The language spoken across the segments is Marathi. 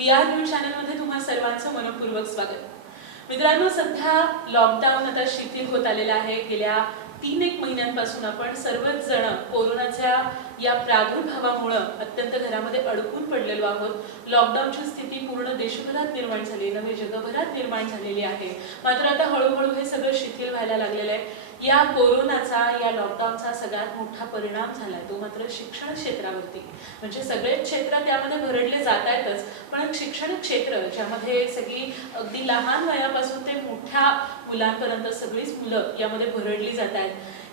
BR न्यूज चॅनलमध्ये तुम्हा सर्वांचं मनपूर्वक स्वागत. मित्रांनो, सध्या लॉकडाऊन आता शिथिल होत आलेला आहे. गेल्या 3-1 महिन्यांपासून आपण सर्वच जण कोरोनाच्या या प्रादुर्भावामुळे अत्यंत घरामध्ये अडकून पडलेलो आहोत. लॉकडाऊनची स्थिती पूर्ण देशभरात निर्माण झाली, नव्हे जगभरात निर्माण झालेली आहे. मात्र आता हळूहळू हे सगळं शिथिल व्हायला लागलेलं आहे. या कोरोनाचा, या लॉकडाऊनचा सगळ्यात मोठा परिणाम झाला तो मात्र शिक्षण क्षेत्रावरती. म्हणजे सगळेच क्षेत्र त्यामध्ये भरडले जात आहेतच, पण शिक्षण क्षेत्र ज्यामध्ये सगळी अगदी लहान वयापासून ते मोठ्या मुलांपर्यंत सगळीच मुलं यामध्ये भरडली जात आहेत.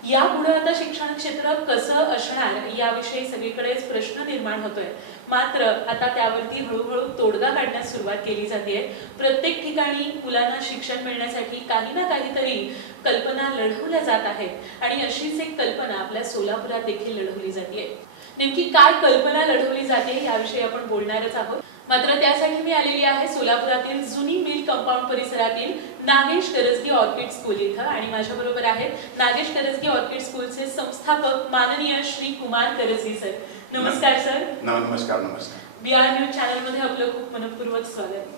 यापुढे आता शिक्षण क्षेत्र कसं असणार याविषयी सगळीकडेच प्रश्न निर्माण होतोय. मात्र आता त्यावरती हळूहळू तोडगा काढण्यास सुरुवात केली जाते. प्रत्येक ठिकाणी मुलांना शिक्षण मिळण्यासाठी काही ना काहीतरी कल्पना लढवल्या जात आहेत आणि अशीच एक कल्पना आपल्या सोलापुरात देखील लढवली जाते. नेमकी काय कल्पना लढवली जाते याविषयी आपण बोलणारच आहोत. मात्र त्यासाठी मी आलेली आहे सोलापुरातील जुनी मिल कंपाऊंड परिसरातील नागेश करजगी ऑर्किड स्कूल इथं आणि माझ्याबरोबर आहेत नागेश करजगी ऑर्किड स्कूलचे संस्थापक माननीय श्री कुमार करजगी सर. नमस्कार सर. नमस्कार. BR न्यूज चॅनल मध्ये आपलं खूप मनपूर्वक स्वागत.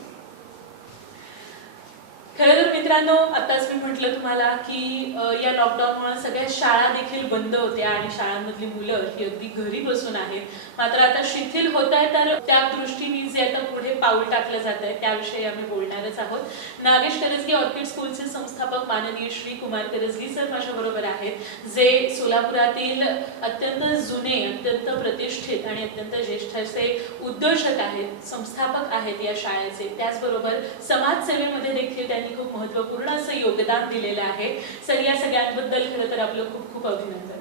खरं तर मित्रांनो, आताच मी म्हटलं तुम्हाला की या लॉकडाऊनमुळे सगळ्या शाळा देखील बंद होत्या आणि शाळांमधली मुलं ही अगदी घरी बसून आहेत. मात्र आता शिथिल होत आहे, तर त्या दृष्टीने जे आता पुढे पाऊल टाकलं जात आहे त्याविषयी आम्ही बोलणारच आहोत. नागेश करजगी ऑर्किड स्कूलचे संस्थापक माननीय श्री कुमार करजगी सर माझ्याबरोबर आहेत, जे सोलापुरातील अत्यंत जुने, अत्यंत प्रतिष्ठित आणि अत्यंत ज्येष्ठ असे उद्योजक आहेत, संस्थापक आहेत या शाळेचे. त्याचबरोबर समाजसेवेमध्ये देखील त्यांनी खूप महत्त्वपूर्ण असं योगदान दिलेलं आहे. सर, या सगळ्यांबद्दल खरं तर आपलं खूप खूप अभिनंदन.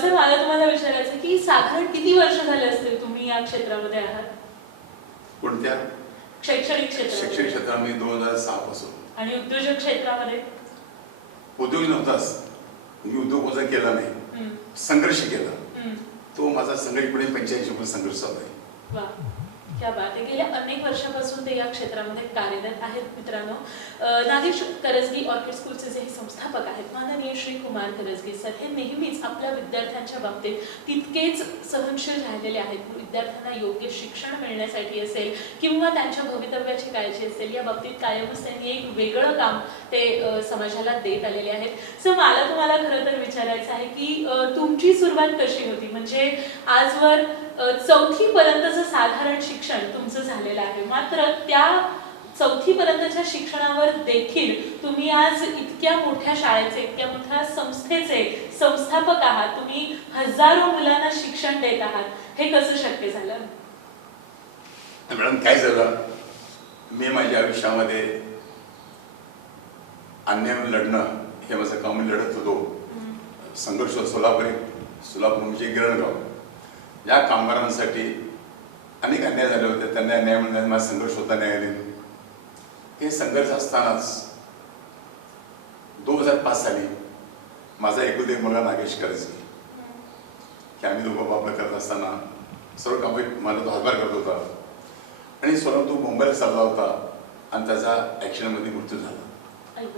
सर, मला तुम्हाला विचारायचं की साधारण किती वर्ष झाले असतील तुम्ही या क्षेत्रामध्ये आहात? कोणत्या? शैक्षणिक क्षेत्रात. शैक्षणिक क्षेत्रामध्ये 2006 पासून. आणि उद्योजक क्षेत्रामध्ये? उद्योग नव्हताच, मी उद्योग वजा केला नाही, संघर्ष केला. तो माझा संघर्षपणे 85 संघर्ष चालू आहे. वा, क्या बात आहे. गेल्या अनेक वर्षापासून ते या क्षेत्रामध्ये कार्यरत आहेत. मित्रांनो, नागेश करजगी ऑर्किड स्कूलचे जे संस्थापक आहेत माननीय श्री कुमार करजगी सर, हे नेहमीच आपल्या विद्यार्थ्यांच्या बाबतीत तितकेच सहनशील राहिलेले आहेत. विद्यार्थ्यांना योग्य शिक्षण मिळण्यासाठी असेल किंवा त्यांच्या भवितव्याची काळजी असेल, या बाबतीत कायमच त्यांनी एक वेगळं काम ते समाजाला देत आलेले आहेत. सर, मला तुम्हाला खरं तर विचारायचं आहे की तुमची सुरुवात कशी होती? म्हणजे आजवर 4थी पर्यंतचं साधारण शिक्षण तुमचं झालेलं आहे, मात्र त्या 4थी पर्यंतच्या शिक्षणावर देखील तुम्ही आज इतक्या मोठ्या शाळेचे, इतक्या मोठ्या संस्थेचे संस्थापक आहात. तुम्ही हजारो मुलांना शिक्षण देत आहात. हे कसं शक्य झालं? मॅडम, काय झालं, मी माझ्या आयुष्यामध्ये अन्याय लढणं हे माझं काम. मी लढत होतो. संघर्ष सोलापूर म्हणजे गिरणगाव या कामगारांसाठी अनेक अन्याय झाले होते. त्यांना न्याय मिळण्याचा माझा संघर्ष होता. न्यायालयीन हे संघर्ष असतानाच 2005 साली माझा एकुलता एक मुलगा नागेश करजगी, की आम्ही दोघं बाबा करत असताना सर्व कामे मला तो हातभार करत होता आणि स्वतः तो मुंबईला चालला होता आणि त्याचा ॲक्सिडेंटमध्ये मृत्यू झाला.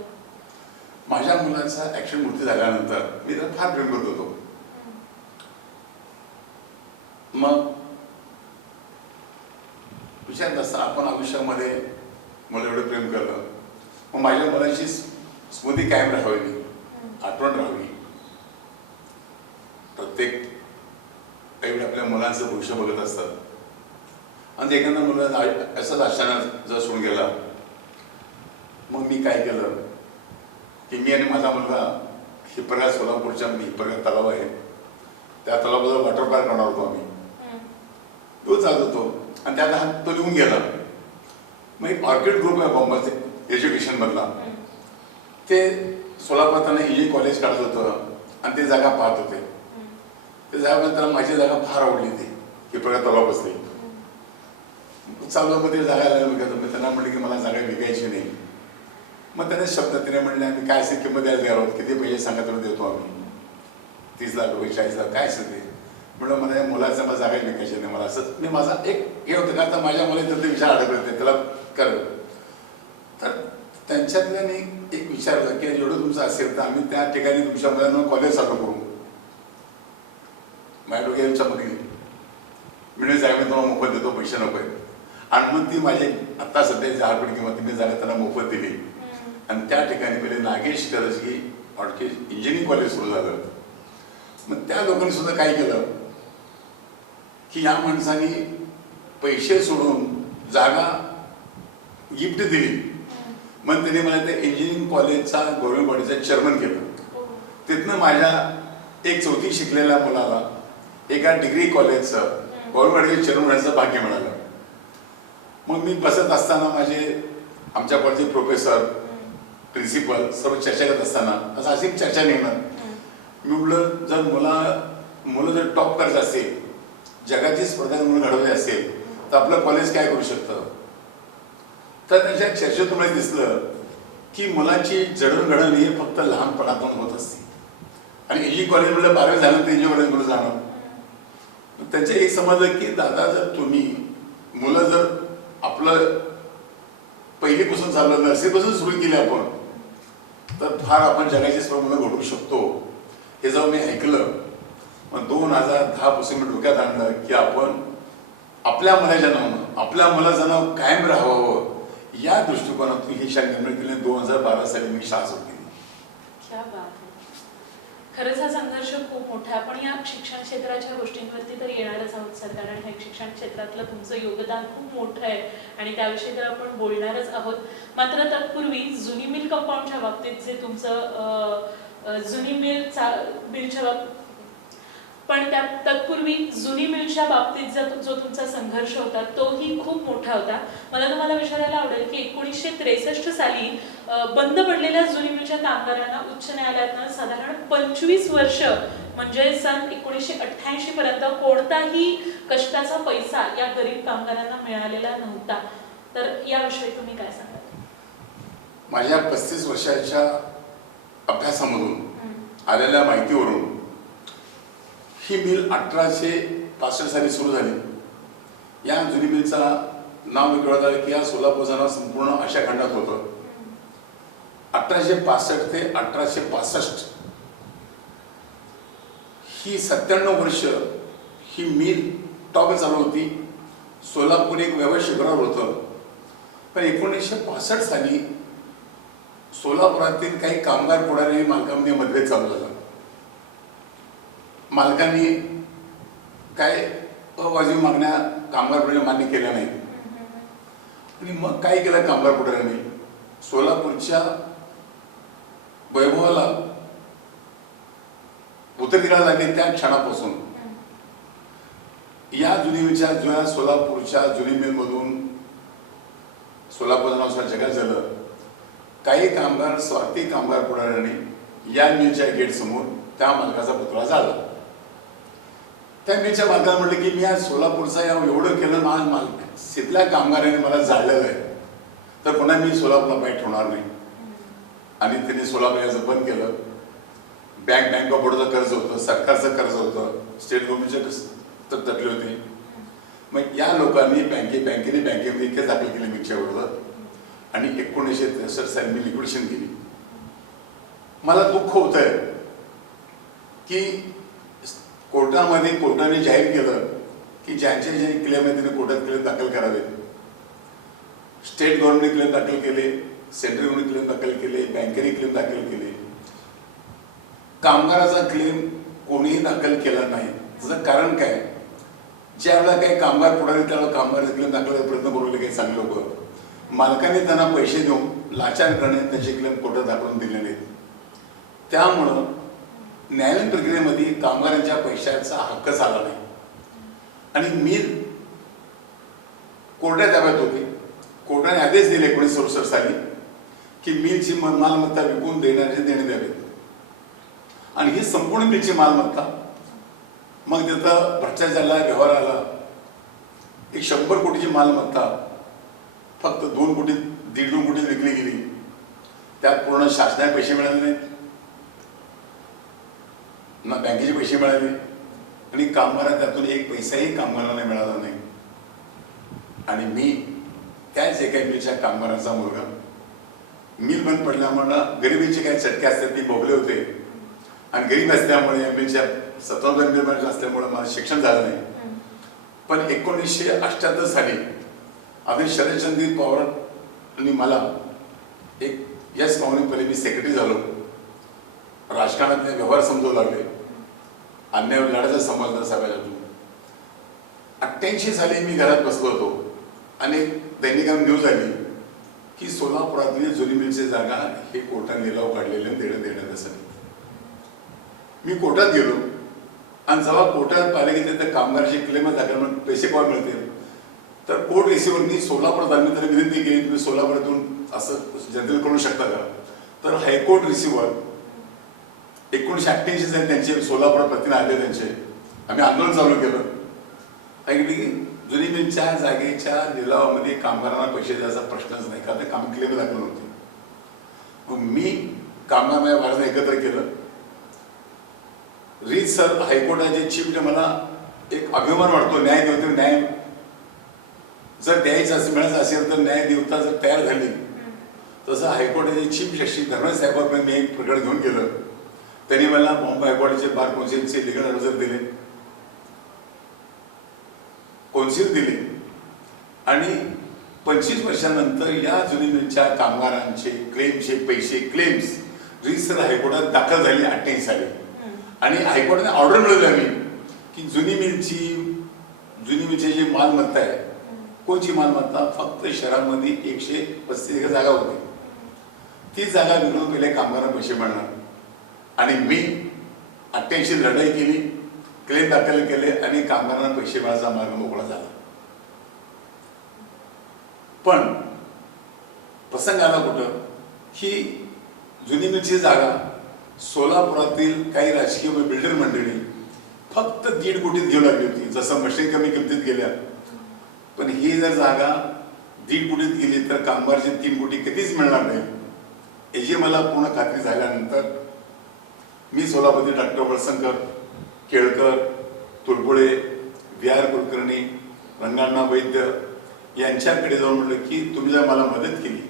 माझ्या मुलाचा ॲक्सिडेंट मृत्यू झाल्यानंतर मी त्याला फार प्रेम करत होतो. मग विचारत असताना आपण आयुष्यामध्ये मला एवढं प्रेम केलं, मग माझ्या मुलाची स्मृती कायम राहावी, आठवण राहावी. प्रत्येक काही आपल्या मुलांचं भविष्य बघत असतात आणि एखादा मुलगा असंच अचानक जर सोडून गेला. मग मी काय केलं की मी आणि माझा मुलगा हिप्परगा, सोलापूरच्या हिप्परगा तलाव आहे, त्या तलावाजवळ वॉटर पार्क करणार होतो. आम्ही तो जात होतो आणि त्याला हात तो लिहून गेला. मग एक ऑर्किड ग्रुप आहे बॉम्बे एज्युकेशन मधला, ते सोलापुरात त्यांना इंजिनिअरिंग कॉलेज काढत होतं आणि ते जागा पाहत होते. ते जागा त्याला माझी जागा फार आवडली, ती हिप्परगा तलाव बसली. चालू मग ते जागा मी त्यांना म्हटलं की मला जागा विकायची नाही. मग त्याने शब्द तिने म्हणले, आम्ही काय असेल किंमत द्यायला तयार आहोत, किती पैसे सांगा तर देतो आम्ही. 30 लाख रुपये, 40 लाख, काय असेल ते. म्हणून मला या मुलाचं मला जागा विकायची नाही. मला असं मी माझा एक हे होतं का, तर माझ्या मुलाचे ते विचार अडकले होते त्याला कर. तर त्यांच्यातल्याने एक विचार होता की जेवढं तुमचं असेल तर आम्ही त्या ठिकाणी तुमच्या मुलांना कॉलेज चालू करू. माझ्या डोक्याच्या मध्ये मिळून जागा मी तुम्हाला मोफत देतो पैसे नको आहेत. आणि मग ती माझी आता सध्या 10 कोटी किंमत मी जागा त्यांना मोफत दिली. आणि त्या ठिकाणी पहिले नागेश करजगी इंजिनिअरिंग कॉलेज सुरू झालं. मग त्या लोकांनी सुद्धा काय केलं की या माणसांनी पैसे सोडून जागा गिफ्ट दिली. मग त्यांनी मला त्या इंजिनिअरिंग कॉलेजचा गव्हर्नमेंट बॉडीचा चेअरमन केलं. तिथनं माझ्या एक 4थी शिकलेल्या मुलाला एका डिग्री कॉलेजचं गव्हर्नमेंट बॉडीचं चेअरमन होण्याचं भाग्य मिळालं. मग मी बसत असताना आमच्या कॉलेजचे प्रोफेसर प्रिन्सिपल सर्व चर्चा करत असताना असं अशी चर्चा निघणार. मी म्हटलं जर मुलं जर टॉप करत असेल, जगाची स्पर्धा मुलं घडवली असेल तर आपलं कॉलेज काय करू शकतं. तर त्यांच्या चर्चेतून मला दिसलं की मुलाची जडणघडण ही फक्त लहानपणातून होत असते. आणि इंजिनिअरिंग कॉलेज म्हटलं 12वी झालं तर इंजिनिअरिंग कॉलेजमध्ये जाणं. त्यांचं एक समजलं की दादा जर तुम्ही मुलं जर आपलं पहिलीपासून चाललं नर्सरीपासून सुरू केली आपण तर फार आपण जगाची स्पर्धा मुलं घडवू शकतो. हे जेव्हा मी ऐकलं मग 2010 पासून मी डोक्यात आणलं की आपण आपल्या मुलाच्या नावानं आपल्या मुलाचं नाव कायम राहावं या दृष्टिकोनातून ही शाळा निर्माण केली. 2012 साली मी शाळा सुरू केली. क्या बात आहे. खरंच हा संघर्ष खूप मोठा आहे. आपण या शिक्षण क्षेत्राच्या गोष्टींवरती तर येणारच आहोत सर, कारण हे शिक्षण क्षेत्रातलं तुमचं योगदान खूप मोठं आहे आणि त्याविषयी तर आपण बोलणारच आहोत. मात्र तत्पूर्वी जुनी मिल कंपाऊंडच्या बाबतीत जे तुमचं जुनी मिलच्या बाबतीत पण त्या तत्पूर्वी जुनी मिलच्या बाबतीत जो तुमचा संघर्ष होता तोही खूप मोठा होता. मला तुम्हाला विचारायला आवडेल की 1963 साली बंद पडलेल्या जुनी मिलच्या कामगारांना उच्च न्यायालयातनं साधारण 25 वर्ष म्हणजे सन 1988 पर्यंत कोणताही कष्टाचा पैसा या गरीब कामगारांना मिळालेला नव्हता. तर याविषयी तुम्ही काय सांगाल? माझ्या 35 वर्षाच्या अभ्यासामधून आलेल्या माहितीवरून ही मिल 1865 साली सुरू झाली. या जुनी मिलचा नाव विकळत आलं की या सोलापूरचं नाव संपूर्ण आशिया खंडात होतं. 1865 ते 1865 ही 97 वर्ष ही मिल टॉप चालू होती. सोलापूर एक व्यवसाय शिखरावर होतं. पण 1965 साली सोलापुरातील काही कामगार पुढारी मालकांमध्ये मतभेद चालू झाला. मालकांनी काय अवाजवी मागण्या कामगार पुढाऱ्यांनी मान्य केल्या नाहीत. आणि मग काय केलं कामगार पुढाऱ्यांनी सोलापूरच्या वैभवाला उतरतीला लागली. त्या क्षणापासून या जुन्या सोलापूरच्या जुनी मिलमधून सोलापूरचं नाव जगात झालं. काही कामगार स्वार्थी कामगार पुढाऱ्यांनी या मिलच्या गेट समोर त्या मालकाचा पुतळा जाळला. त्या मिलच्या मालकाला म्हटलं की मी आज सोलापूरचा एवढं केलं मालक तिथल्या कामगारांनी मला जाळलेलं आहे तर पुन्हा मी सोलापूरला बाईट ठेवणार नाही. आणि त्यांनी सोलापूर याचं बंद केलं. बँक ऑफ बडोदाचं कर्ज होतं, सरकारचं कर्ज होतं, स्टेट गव्हर्नमेंटचे तटले होते. मग या लोकांनी बँकेमध्ये केस दाखल केली मिलच्या विरोधात आणि 1963 साली मी लिक्विडेशन केली. मला दुःख होत आहे की कोर्टाने जाहीर केलं की ज्यांचे जे क्लेम आहे त्यांनी कोर्टात क्लेम दाखल करावे. स्टेट गव्हर्नमेंटने क्लेम दाखल केले, सेंट्रल गव्हर्नमेंट क्लेम दाखल केले, बँकेने क्लेम दाखल केले. कामगाराचा क्लेम कोणीही दाखल केला नाही. त्याचं कारण काय? ज्यावेळेला काही कामगार पुढारी त्यावेळेला कामगाराचा क्लेम दाखल करायचा प्रयत्न करू लागले काही चांगले लोक. मालकाने त्यांना पैसे देऊन लाचार करणे त्यांचे क्लेम कोर्टात दाखवून दिले नाहीत. त्यामुळं न्यायालयीन प्रक्रियेमध्ये कामगारांच्या पैशाचा हक्कच आला नाही. आणि मिल कोर्टात ताब्यात होती. कोर्टाने आदेश दिले 1967 साली की मिलची मालमत्ता विकून देणे द्यावेत. आणि ही संपूर्ण मिलची मालमत्ता मग तिथं भ्रष्टाचाराला व्यवहार आला. एक 100 कोटीची मालमत्ता फक्त 2 कोटी 1.5 कोटी विकली गेली. त्यात पूर्ण शासनाचे पैसे मिळाले नाहीत ना बँकेचे पैसे मिळाले आणि कामगारांना त्यातून एक पैसाही कामगारांना मिळाला नाही. आणि मी त्याच एका मिलच्या कामगारांचा मुलगा. मिल बंद पडल्यामुळे गरिबीचे काही चटके असतात ती भोगले होते. आणि गरीब असल्यामुळे मिलच्या 17 असल्यामुळे मला शिक्षण झालं नाही. पण 1978 साली आपले शरदचंद्र पवारांनी मला एक यस कंपनीमध्ये मी सेक्रेटरी झालो. राजकारणातले व्यवहार समजू लागले, अन्याय लढायचा समजलं सगळ्यातून. 88 साली मी घरात बसलो होतो आणि एक दैनिकात न्यूज आली की सोलापुरातली जुनी मिलची जागा हे कोर्टाने लिलाव काढलेले देण्यात असं. मी कोर्टात गेलो आणि जेव्हा कोर्टात पाहिले की तिथे कामगाराची क्लेम दाखल म्हणून पैसे केव्हा मिळतील, तर कोर्ट रिसिव्हरनी सोलापूरात आम्ही तरी विनंती केली तुम्ही सोलापुरातून असं जनरल करू शकता का. तर हायकोर्ट रिसिव्हर 1988 साली त्यांचे सोलापुरात प्रतिनिधी आले, त्यांचे आम्ही आंदोलन चालू केलं. ऐकली की जुनी मिलच्या जागेच्या लिलावामध्ये कामगारांना पैसे द्यायचा प्रश्नच नाही, का ते काम क्लेम दाखल होते. मग मी कामगार वारसा एकत्र केलं. रीत सर हायकोर्टाचे चीफ मला एक अभिमान वाटतो, न्याय देवते न्याय जर द्यायचं असं मिळायचं असेल तर न्याय देवता जर तयार झाली, तसं हायकोर्टाचे चीफ जस्टिस धर्मेंद्र साहेबांना मी एक प्रकरण घेऊन गेलं. त्यांनी मला बॉम्बे हायकोर्टाचे बार काउन्सिलचे लिगल ॲडवायझर दिले, कौन्सिल दिली आणि 25 वर्षानंतर या जुनी मिलच्या कामगारांचे क्लेमचे पैसे क्लेम्स रीतसर हायकोर्टात दाखल झाले 88 साली. आणि हायकोर्टाने ऑर्डर मिळवली आम्ही की जुनी मिलची जी मालमत्ता आहे, कोणची मालमत्ता, फक्त शहरामध्ये 135 एकर जागा होती, ती जागा विकून पहिले कामगारांना पैसे मिळणार. आणि मी 88 लढाई केली, क्लेम दाखल केले आणि कामगारांना पैसे मिळायचा मार्ग मोकळा झाला. पण प्रसंग आला कुठं की जुनी मिलची जागा सोलापुरातील काही राजकीय बिल्डर मंडळी फक्त 1.5 कोटीत घेऊ लागली होती, जसं मशीन कमी किमतीत गेल्या. पण ही जर जागा 1.5 कोटीत गेली तर कामगारचे 3 कोटी कधीच मिळणार नाही, याची मला पूर्ण खात्री झाल्यानंतर मी सोलापुरातील डॉक्टर वळसंकर, केळकर, तुळपुळे, VR कुलकर्णी, रंगाण्णा वैद्य यांच्याकडे जाऊन म्हटलं की तुम्ही जर मला मदत केली,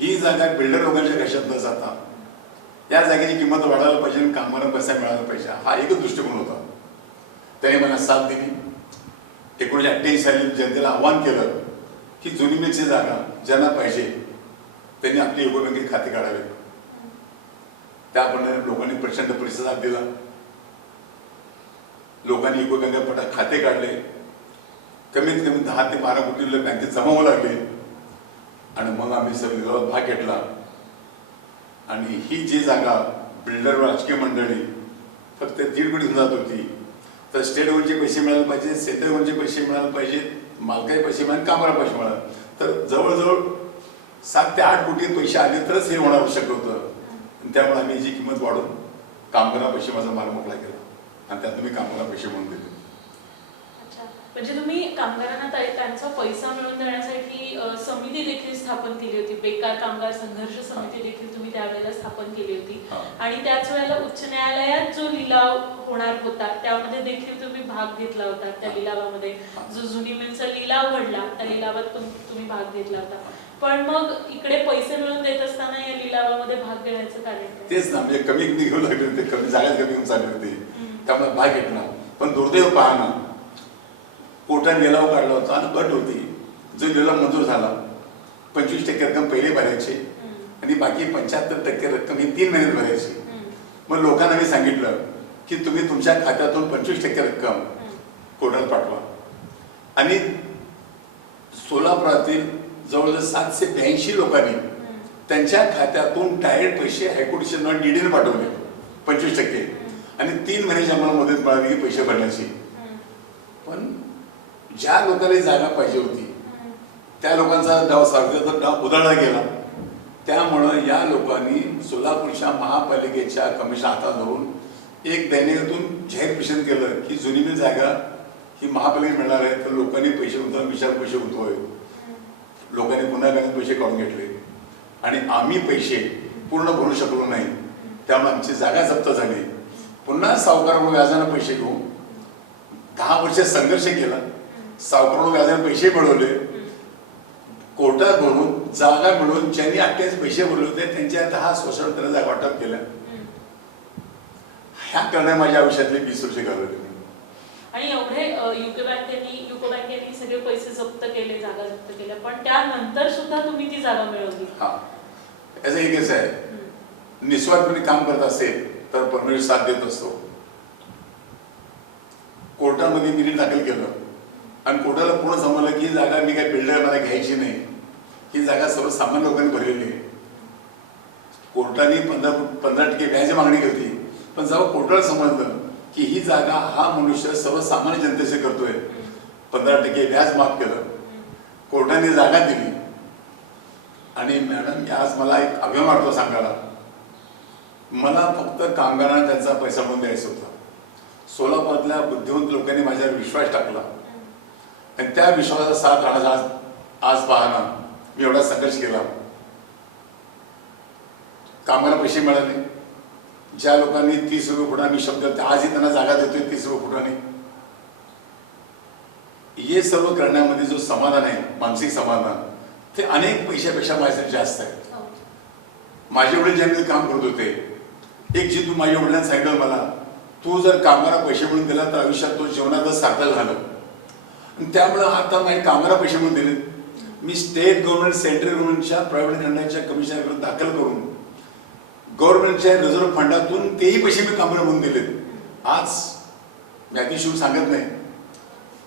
ही जागा बिल्डर लोकांच्या कशात न जाता या जागेची किंमत वाढायला पाहिजे आणि कामगारांना पैसा मिळाला पाहिजे, हा एकच दृष्टिकोन होता. त्याने मला साथ दिली. 1988 साली जनतेला आव्हान केलं की जुनी मिलची जागा ज्यांना पाहिजे त्यांनी आपली युको बँकेत खाते काढावे. त्याप्रमाणे लोकांनी प्रचंड प्रतिसाद दिला. लोकांनी युको बँकेत खाते काढले. कमीत कमी 10 ते 12 कोटी बँकेत जमा होऊ लागले. आणि मग आम्ही लिलावात भाग घेतला. आणि ही जी जागा बिल्डर राजकीय मंडळी फक्त 1.5 कोटी जात होती, तर स्टेट गव्हर्नमेंटचे पैसे मिळायला पाहिजे, सेंट्रल गव्हर्नमेंटचे पैसे मिळायला पाहिजेत, मालकाचे पैसे मिळाले, कामगार पैसे मिळाले, तर जवळजवळ 7 ते 8 कोटी पैसे आले तरच हे होणार शक्य होतं. त्यामुळे आम्ही याची किंमत वाढून कामगार पैसे माझा माल मोकळा केला आणि त्यात मी कामगार पैसे म्हणून दिले. म्हणजे तुम्ही कामगारांना त्यांचा पैसा मिळवून देण्यासाठी समिती देखील स्थापन केली होती, बेकार कामगार संघर्ष समिती देखील तुम्ही त्यावेळेला स्थापन केली होती. आणि त्याच वेळेला उच्च न्यायालयात जो लिलाव होणार होता त्यामध्ये देखील तुम्ही भाग घेतला होता. त्या लिलावामध्ये जो जुनी मिलचा लिलाव घडला त्या लिलावात तुम्ही भाग घेतला होता. पण मग इकडे पैसे मिळवून देत असताना या लिलावामध्ये भाग घेण्याचं कारण तेच ना, म्हणजे कमी घेऊ लागले होते, कमी जागाच कमी होऊन चालले होते, त्यामुळे भाग घेतला. पण दुर्दैव पहा ना, कोर्टाने लिलाव काढला होता आणि अट होती, जो लिलाव मंजूर झाला 25% रक्कम पहिले भरायची आणि बाकी 75% रक्कम ही 3 महिन्यात भरायची. मग लोकांना मी सांगितलं की तुम्ही तुमच्या खात्यातून 25% रक्कम कोर्टाला पाठवा. आणि सोलापुरातील जवळजवळ 782 लोकांनी त्यांच्या खात्यातून डायरेक्ट पैसे हायकोर्टच्या डीडीने पाठवले 25%. आणि 3 महिन्याची आम्हाला मदत मिळाली की पैसे भरण्याची. पण ज्या लोकांना जागा पाहिजे होती त्या लोकांचा डाव उधळला गेला. त्यामुळं या लोकांनी सोलापूरच्या महापालिकेच्या कमिशन हातात धरून एक दैनिकातून जाहीर घोषणा केलं की जुनी मिल जागा ही महापालिकेत मिळणार आहे, तर लोकांनी पैसे गुंतवून विचार पैसे गुंतवावे. लोकांनी पुन्हा बँकेत पैसे काढून घेतले आणि आम्ही पैसे पूर्ण भरू शकलो नाही. त्यामुळे आमची जागा जप्त झाली. पुन्हा सावकारांकडून व्याजाने पैसे घेऊन 10 वर्ष संघर्ष केला. सावकारांकडून व्याजाने पैसे मिळवले, कोर्टात भरून जागा मिळवून ज्यांनी 28 पैसे भरले होते त्यांच्या 10 सोसायटीला जागा वाटप केल्या. ह्या करण्या माझ्या आयुष्यातले 20 वर्ष घालवले. आणि एवढे युको बँकेने सगळे पैसे जप्त केले, जागा जप्त केल्या, पण त्यानंतर सुद्धा तुम्ही ती जागा मिळवली. हा, याचं एक असं आहे, निस्वार्थपणे काम करत असेल तर परमेश्वर साथ देत असतो. कोर्टामध्ये मी दाखल केलं आणि कोर्टाला पूर्ण समजलं की ही जागा मी काय बिल्डर मला घ्यायची नाही, ही जागा सर्वसामान्य लोकांनी भरलेली आहे. कोर्टाने 15% व्याज मागणी केली, पण जेव्हा कोर्टाला समजलं की ही जागा हा मनुष्य सर्वसामान्य जनतेचे करतोय, 15% व्याज माफ केलं, कोर्टाने जागा दिली. आणि मॅडम आज मला एक अभिमान वाटतो सांगायला, मला फक्त कामगारांना त्यांचा पैसा म्हणून द्यायचा होता. सोलापुरातल्या बुद्धिवंत लोकांनी माझ्यावर विश्वास टाकला आणि त्या विश्वासाचा साथ राहण्याचा आज पाहणं मी एवढा संघर्ष केला. कामाला पैसे मिळाले, ज्या लोकांनी 30 रुपये फुटाने मी शब्द आजही त्यांना जागा देतोय 30 रुपये फुटाने. हे सर्व करण्यामध्ये जो समाधान आहे, मानसिक समाधान, ते अनेक पैशापेक्षा माझ्यासाठी जास्त आहे. माझे वडील ज्यावेळी काम करत होते, एक जी तू माझ्या वडिलांनी सांगितलं मला, तू जर कामाला पैसे म्हणून दिला तर आयुष्यात तो जीवनात सार्थक झालं. आणि त्यामुळे आता माझ्या कामाला पैसे म्हणून दिले. मी स्टेट गव्हर्नमेंट, सेंट्रल गव्हर्नमेंटच्या प्रायव्हेट खंडाच्या कमिशनर दाखल करून गव्हर्नमेंटच्या रिझर्व्ह फंडातून तेही पैसे मी कामाला म्हणून दिले. आज मी आधी शिव सांगत नाही,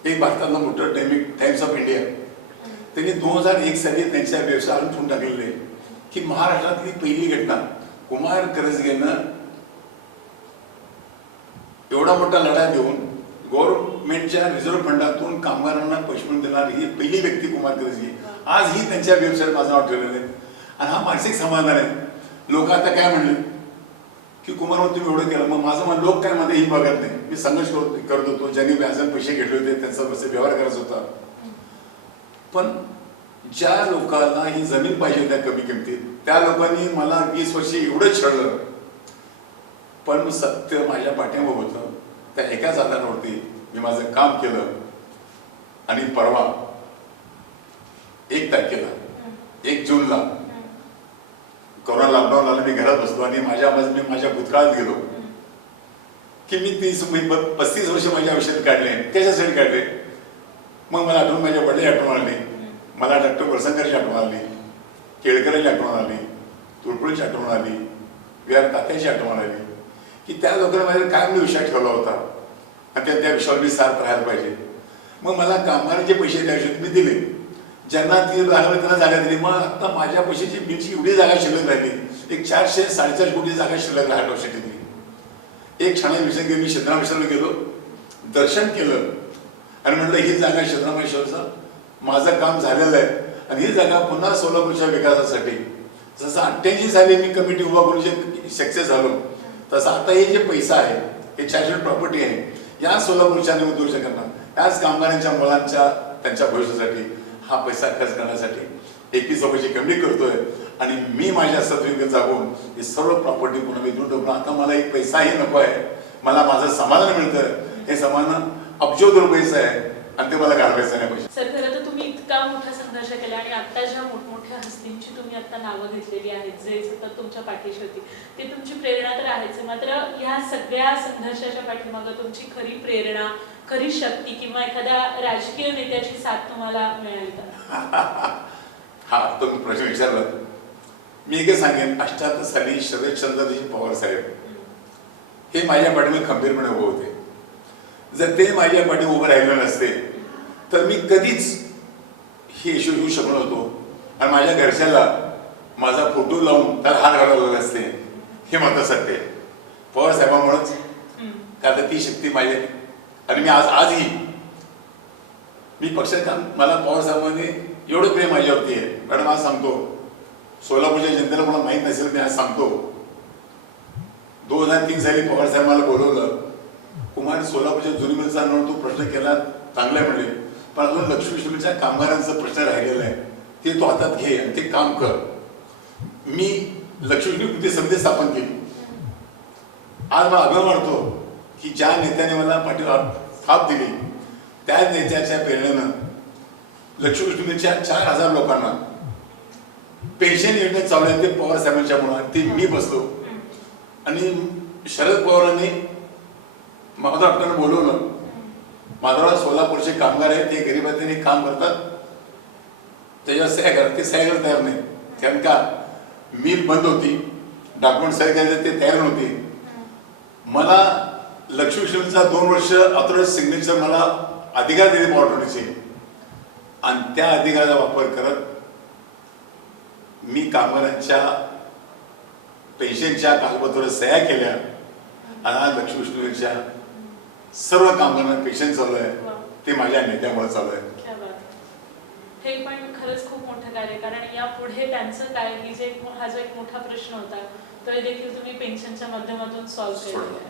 एक भारतातला मोठं टाइम्स ऑफ इंडिया त्यांनी 2001 साली त्यांच्या व्यवसायाला ठेवून टाकलेले आहे की महाराष्ट्रातली पहिली घटना, कुमार करजगेनं एवढा मोठा लढा देऊन गव्हर्नमेंटच्या रिझर्व्ह फंडातून कामगारांना पैसे म्हणून देणारी ही पहिली व्यक्ती कुमार करजगे. आज ही त्यांच्या व्यवसायात माझं नाव ठेवलेलं आहे आणि हा मानसिक समाधान आहे. लोक आता काय म्हणले की कुमार तुम्ही एवढं केलं, मग माझं मन लोक काय मध्ये ही बघत नाही. मी संघर्ष करत होतो, ज्यांनी व्याजाने पैसे घेतले होते त्यांचा कसे व्यवहार करायचा होता. पण ज्या लोकांना ही जमीन पाहिजे होत्या कमी किमतीत, त्या लोकांनी मला 20 वर्षे एवढं छळलं, पण सत्य माझ्या पाठीमागे होतं. त्या एकाच आधारावरती मी माझं काम केलं. आणि परवा 1 तारखेला 1 जूनला कोरोना लॉकडाऊन आलं, मी घरात बसलो आणि मी माझ्या भूतकाळात गेलो की मी 35 वर्ष माझ्या आयुष्यात काढले. कशासाठी काढले? मग मला आठवण, माझ्या वडिलांची आठवण आली, मला डॉक्टर वळसंकरची आठवण आली, केळकरांची आठवण आली, तुळपुळीची आठवण आली, व्ही.आर. तात्याची आठवण आली की त्या लोकांना माझ्या काय मी विषय ठेवला होता आणि त्या विषयावर मी सार्थ राहायला पाहिजे. मग मला कामगारांचे पैसे द्यायचे मी दिले, ज्यांना ती जागा त्यांना जागा दिली. मग आता माझ्या पैशाची बिलची एवढी जागा शिल्लक राहिली, एक 400-4.5 कोटी जागा शिल्लक राहिली औषधी. एक छान विषय घेऊन मी सिद्धरामेश्वरला गेलो, दर्शन केलं आणि म्हटलं ही जागा सिद्धरामेश्वरचं माझं काम झालेलं आहे आणि ही जागा पुन्हा सोलापूरच्या विकासासाठी, जसं 88 साली मी कमिटी उभा करून जे सक्सेस झालो, तसं आता हे जे पैसा आहे, हे चॅरिटेबल प्रॉपर्टी आहे, या सोलापूरच्या आणि उद्योजकांना करणार, याच कामगारांच्या मुलांच्या त्यांच्या भविष्यासाठी हा पैसा खर्च करण्यासाठी 21 रुपयाची कमी करतोय. आणि मी माझ्या सत्विक जागून ही सर्व प्रॉपर्टी पुन्हा विकून टाकून आता मला एक पैसाही नको आहे, मला माझं समाधान मिळतं. हे समाधान अब्जोद रुपयाचं आहे आणि ते मला घालवायचं नाही पाहिजे. सर, खरं तर तुम्ही इतका मोठा संघर्ष केला आणि आता ज्या मोठमोठ्या हस्तींची तुम्ही आता नावं घेतलेली आहेत, जे सतत तुमच्या पाठीशी होती, ते तुमची प्रेरणा तर आहेच. मात्र या सगळ्या संघर्षाच्या पाठीमागे तुमची खरी प्रेरणा, खरी शक्ती किंवा एखाद्या राजकीय नेत्याची साथ तुम्हाला मिळाली का? हा, तुम्ही प्रश्न विचारला. मी एकच सांगेन, 78 साली शरदचंद्रजी पवार साहेब हे माझ्या पाठीमागे खंबीरपणे उभे होते. जर ते माझ्या पाठी उभे राहिले नसते तर मी कधीच हे यश घेऊ शकलो नव्हतो आणि माझ्या घरच्याला माझा फोटो लावून त्याला हात घालायला असते. हे मात्र सत्य आहे. पवार साहेबांमुळेच आता ती शक्ती माझी. आणि मी आजही मी पक्षात काम, मला पवार साहेबांनी एवढं प्रेम माझ्यावरती आहे. मॅडम आज सांगतो, सोलापूरच्या जनतेला मला माहीत नसेल, मी आज सांगतो, 2003 साली पवार साहेब मला बोलवलं, कुमार सोलापूरच्या जुनी मिलचा तू प्रश्न केला चांगला म्हणले, पण अजून लक्ष्मीश्वरीच्या कामगारांचा प्रश्न राहिलेला आहे, ते तू हातात घे आणि ते काम कर. मी लक्ष्मीश्वरी समिती स्थापन केली. आज मला अभिमान वाटतो की ज्या नेत्याने मला पाठीवर थाप दिली, त्या नेत्याच्या प्रेरणेनं लक्ष्मीश्वरीच्या 4000 लोकांना पेन्शन योजना चालू आहे. ते पवार साहेबांच्या मुळे ते मी बसलो आणि शरद पवारांनी मला डॉक्टरांना बोलवलं माधवराव सोलापूरचे कामगार आहेत, ते गरिबांनी काम करतात, त्याच्यावर सह्या करतात, ते सह्या करायला तयार नाही. कारण का मिल बंद होती, डॉक्युमेंट सह्या करायचे ते तयार नव्हते. मला लक्ष्मीश्वरचा 2 वर्ष ऑथराइज सिग्नेचर मला अधिकार दिले पॉवरटोनीचे, आणि त्या अधिकाराचा वापर करत मी कामगारांच्या पेन्शनच्या कागदपत्रावर सह्या केल्या, आणि आज लक्ष्मीश्वरच्या सर्व कामगारांना पेन्शन चालू आहे, ते माझ्या नेत्यामुळे चालू आहे. हे पण खरंच खूप मोठं कार्य, कारण यापुढे त्यांचं काय की जे हा जो एक मोठा प्रश्न होता तो देखील तुम्ही पेन्शनच्या माध्यमातून सॉल्व्ह केलेला आहे.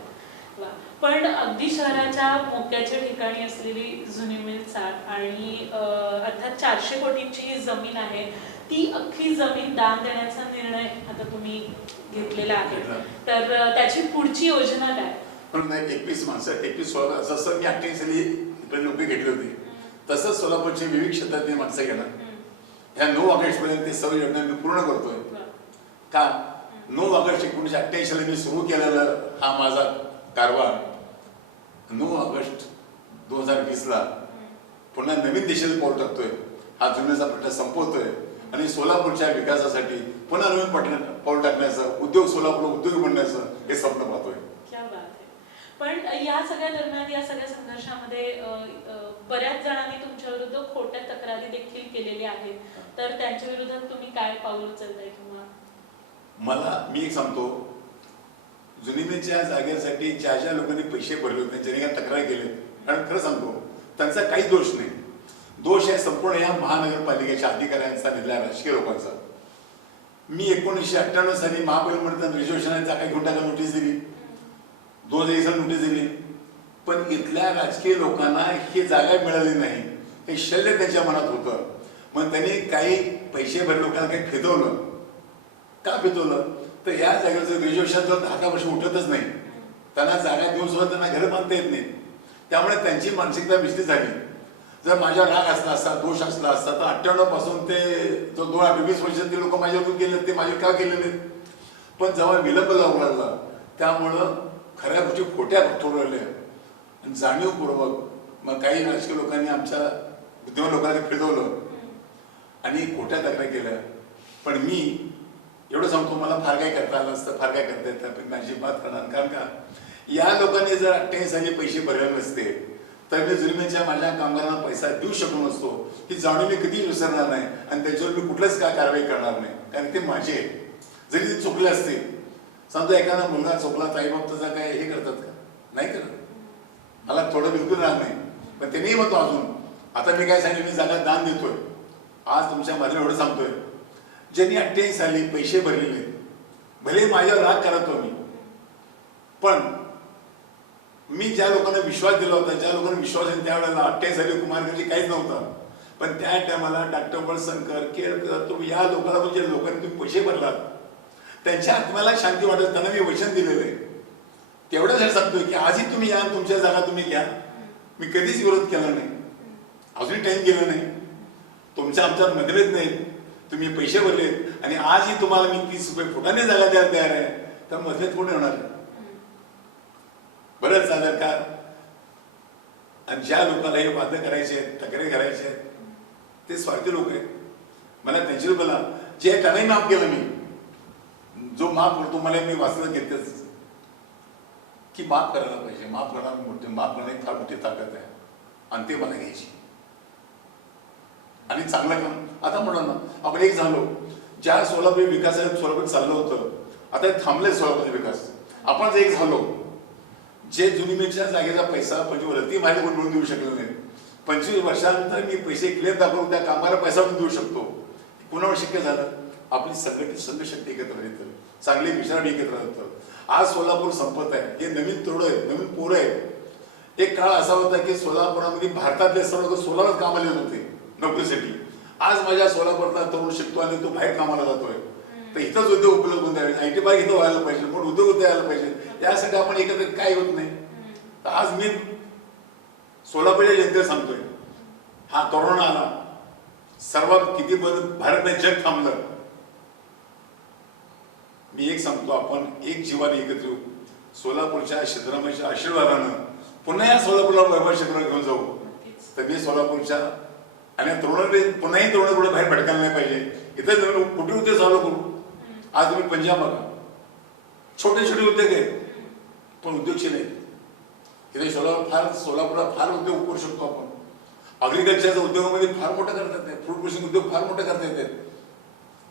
पण अगदी शहराच्या मोक्याच्या ठिकाणी असलेली जुनी मिल चाळ आणि अर्थात 400 कोटींची ही जमीन आहे, ती अख्खी जमीन दान देण्याचा निर्णय आता तुम्ही घेतलेला आहे, तर त्याची पुढची योजना काय? पण 21 माणसं 21 जसं मी 28 साली इकडे नोकरी घेतली होती, तसंच सोलापूरचे विविध क्षेत्रातली माणसं घेणार. ह्या 9 ऑगस्ट पर्यंत ते सर्व योजना मी पूर्ण करतोय. का 9 ऑगस्ट 1988 साली मी सुरू केलेला हा माझा कारभार 9 ऑगस्ट 2020 ला पुन्हा नवीन दिशेला पाऊल टाकतोय. हा जुन्याचा प्रश्न संपवतोय आणि सोलापूरच्या विकासासाठी पुन्हा नवीन पाऊल टाकण्याचं, उद्योग सोलापूर उद्योग बनण्याचं हे स्वप्न पाहतोय. क्या बात आहे. पण या सगळ्या दरम्यान, या सगळ्या संघर्षामध्ये बऱ्याच जणांनी तुमच्या विरुद्ध खोट्या तक्रारी देखील केलेल्या आहेत, तर त्यांच्या विरोधात तुम्ही काय पाऊल उचलताय? किंवा मी एक सांगतो, जुनीमीच्या जागेसाठी ज्या ज्या लोकांनी पैसे भरले होते, ज्यांनी काय तक्रार केले, कारण खरं सांगतो त्यांचा काहीच दोष नाही. दोष आहे संपूर्ण या महानगरपालिकेच्या अधिकाऱ्यांचा, निधल्या राजकीय लोकांचा. मी 1998 साली महापालिकेमध्ये रिझर्वेशन जागा घेऊन टाका नोटीस दिली, 2001 साली नोटीस दिली, पण इथल्या राजकीय लोकांना ही जागा मिळाली नाही, हे शल्य त्यांच्या मनात होतं. मग त्यांनी काही पैसे भरले लोकांना काही फिरवलं. का फिरवलं? तर या जागेचं रिझर्वेशन जर 10 वर्ष उठतच नाही, त्यांना जागा देऊन सुद्धा त्यांना घरं बांधता येत नाही. त्यामुळे त्यांची मानसिकता विचलित झाली. जर माझ्या राग असला असता, दोष असला असता, तर 98 पासून ते जो 2020 वर्षात ते लोक माझ्यावरून गेले, ते माझे का केले नाहीत? पण जेव्हा विलंब लागू लागला, त्यामुळं खऱ्या गोष्टी खोट्या ठरवल्या, जाणीवपूर्वक मग काही राजकीय लोकांनी आमच्या बुद्धिमान लोकांना फिरवलं आणि खोट्या तक्रारी केल्या. पण मी एवढं सांगतो, मला फार काय करता आलं असतं, फार काय करता येतं, पण माझी बात करणार. कारण का या लोकांनी जर 28 साली पैसे भरले नसते, तर मी जुनीमीच्या माझ्या कामगारांना पैसा देऊ शकलो नसतो. ही जाणून मी कधीही विसरणार नाही आणि त्याच्यावर मी कुठलंच काय कारवाई करणार नाही, कारण ते माझे जरी ते चुकले असते. समजा एखादा मुलगा चुकला, ताईबाप त्याचा काय हे करतात का? नाही करत. मला थोडं बिलकुल राहत नाही, पण ते नाही म्हणतो अजून. आता मी काय सांगितलं, मी जागा दान देतोय. आज तुमच्या माझ्या एवढं सांगतोय, ज्यांनी 28 साली पैसे भरलेले, भले माझ्यावर राग करतो मी, पण मी ज्या लोकांना विश्वास दिला होता, ज्या लोकांना विश्वास आहे, त्यावेळेला 28 साली कुमारगंजी काहीच नव्हतं, पण त्या टायमाला डॉक्टर बळशंकर, केळकर, तुम्ही या लोकांना, म्हणजे लोकांनी तुम्ही पैसे भरलात, त्यांच्या आत्म्याला शांती वाटत, त्यांना मी वचन दिलेलं आहे. तेवढ्यासाठी सांगतोय की आजही तुम्ही या, तुमच्या जागा तुम्ही घ्या. मी कधीच विरोध केला नाही, अजूनही टाइम गेला नाही. तुमच्या आमच्यात मतभेद नाहीत. तुम्ही पैसे भरलेत आणि आजही तुम्हाला मी 30 रुपये फुटाने जागा द्यायला तयार आहे, तर मतभेद कोणी होणार? बरंच झालं का? आणि ज्या लोकांना हे वाद करायचे आहेत, तक्रारी करायचे आहेत, ते स्वार्थी लोक आहेत. मला त्यांची बोला, जे त्यांनाही माफ केलं मी, जो माफ करतो मला मी वाचलं घेतेच की माफ करायला पाहिजे. माफ करणे फार मोठी ताकद आहे आणि ते मला घ्यायची आणि चांगलं काम. आता म्हणा ना, आपण एक झालो, ज्या सोलापूर विकासात सोलापूर चाललं होतं, आता थांबले सोलापूरचा विकास. आपण एक झालो, जे जुनीमीच्या जागेचा पैसा पंचवरती माझ्या कोण मिळून देऊ शकलो नाही, 25 वर्षानंतर मी पैसे क्लिअर दाखवून त्या कामाला पैसा पण देऊ शकतो. कुणावर शक्य झालं? आपली संघटित संघशक्ती एकत्र येतं, चांगले विचार एकत्र येतं. आज सोलापूर संपत आहे, हे नवीन तरुण आहेत, नवीन पोरं आहेत. एक काळ असा होता की सोलापुरामध्ये भारतातले सर्व लोक सोलापूर कामाला येत होते नोकरीसाठी. आज माझ्या सोलापूरला तरुण शिकतो आणि तो बाहेर कामाला जातोय. तर इथंच उद्योग उपलब्ध होऊन द्यावे, IT पार्क इथं व्हायला पाहिजे, पण उद्योग उद्योग यायला पाहिजे. यासाठी आपण एकत्र काय होत नाही. तर आज मी सोलापूरच्या जनतेला सांगतोय, हा कोरोना आला, सर्वात किती भारत नाही जग थांबलं. मी एक सांगतो, आपण एक जीवाने एकत्र येऊ. सोलापूरच्या सिद्धरामय्याच्या आशीर्वादानं पुन्हा या सोलापूरला वैभव क्षेत्राला घेऊन जाऊ. नक्कीच. तर मी सोलापूरच्या आणि तरुणांनी पुन्हाही तरुण पुढे बाहेर भटकायला नाही पाहिजे. इथं नवीन कुठे उद्योग चालू करू. आज तुम्ही पंजाब बघा, छोटे छोटे उद्योग आहेत पण उद्योगशी नाही. इथे सोलापुरात फार उद्योग करू शकतो आपण. अग्रिकल्चरच्या उद्योगामध्ये फार मोठं करता येते, फ्रूट प्रोसेसिंग उद्योग फार मोठं करता येते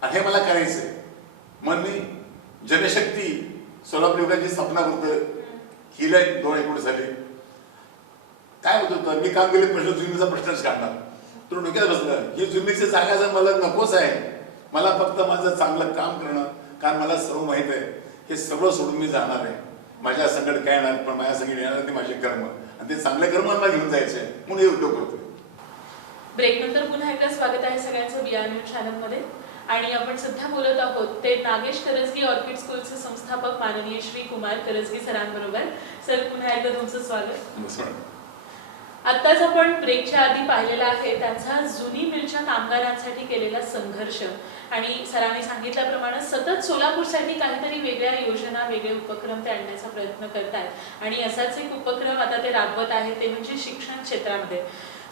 आणि हे मला करायचंय. मग मी जनशक्ती सोलापूर विभागाची स्थापना करतोय. हिला 2 एकोट झाली. काय होत होतं, मी काम केले प्रश्न जुनीचा प्रश्नच काढणार. तो डोक्यात बसलं ही जुनीची जागा जर मला नकोच आहे, मला फक्त माझं चांगलं काम करणं, कारण मला सर्व माहित आहे हे सगळं सोडून मी जाणार आहे. माझ्या संकट काय येणार पण माझ्या संकट येणार ते माझे कर्म आणि ते चांगले कर्म मला घेऊन जायचे म्हणून हे उद्योग करतोय. ब्रेक नंतर पुन्हा एकदा स्वागत आहे सगळ्यांचं बियाणू चॅनलमध्ये. आणि आपण सध्या बोलत आहोत ते नागेश करजगी ऑर्किड स्कूलचे संस्थापक माननीय श्री कुमार करजगी सरांबरोबर. सर पुन्हा एकदा तुमचं स्वागत. आत्ताच आपण ब्रेकच्या आधी पाहिलेला आहे त्यांचा जुनी मिलच्या कामगारांसाठी केलेला संघर्ष आणि सरांनी सांगितल्याप्रमाणे सतत सोलापूरसाठी काहीतरी वेगळ्या योजना वेगळे उपक्रम ते आणण्याचा प्रयत्न करतायत आणि असाच एक उपक्रम आता ते राबवत आहेत ते म्हणजे शिक्षण क्षेत्रामध्ये.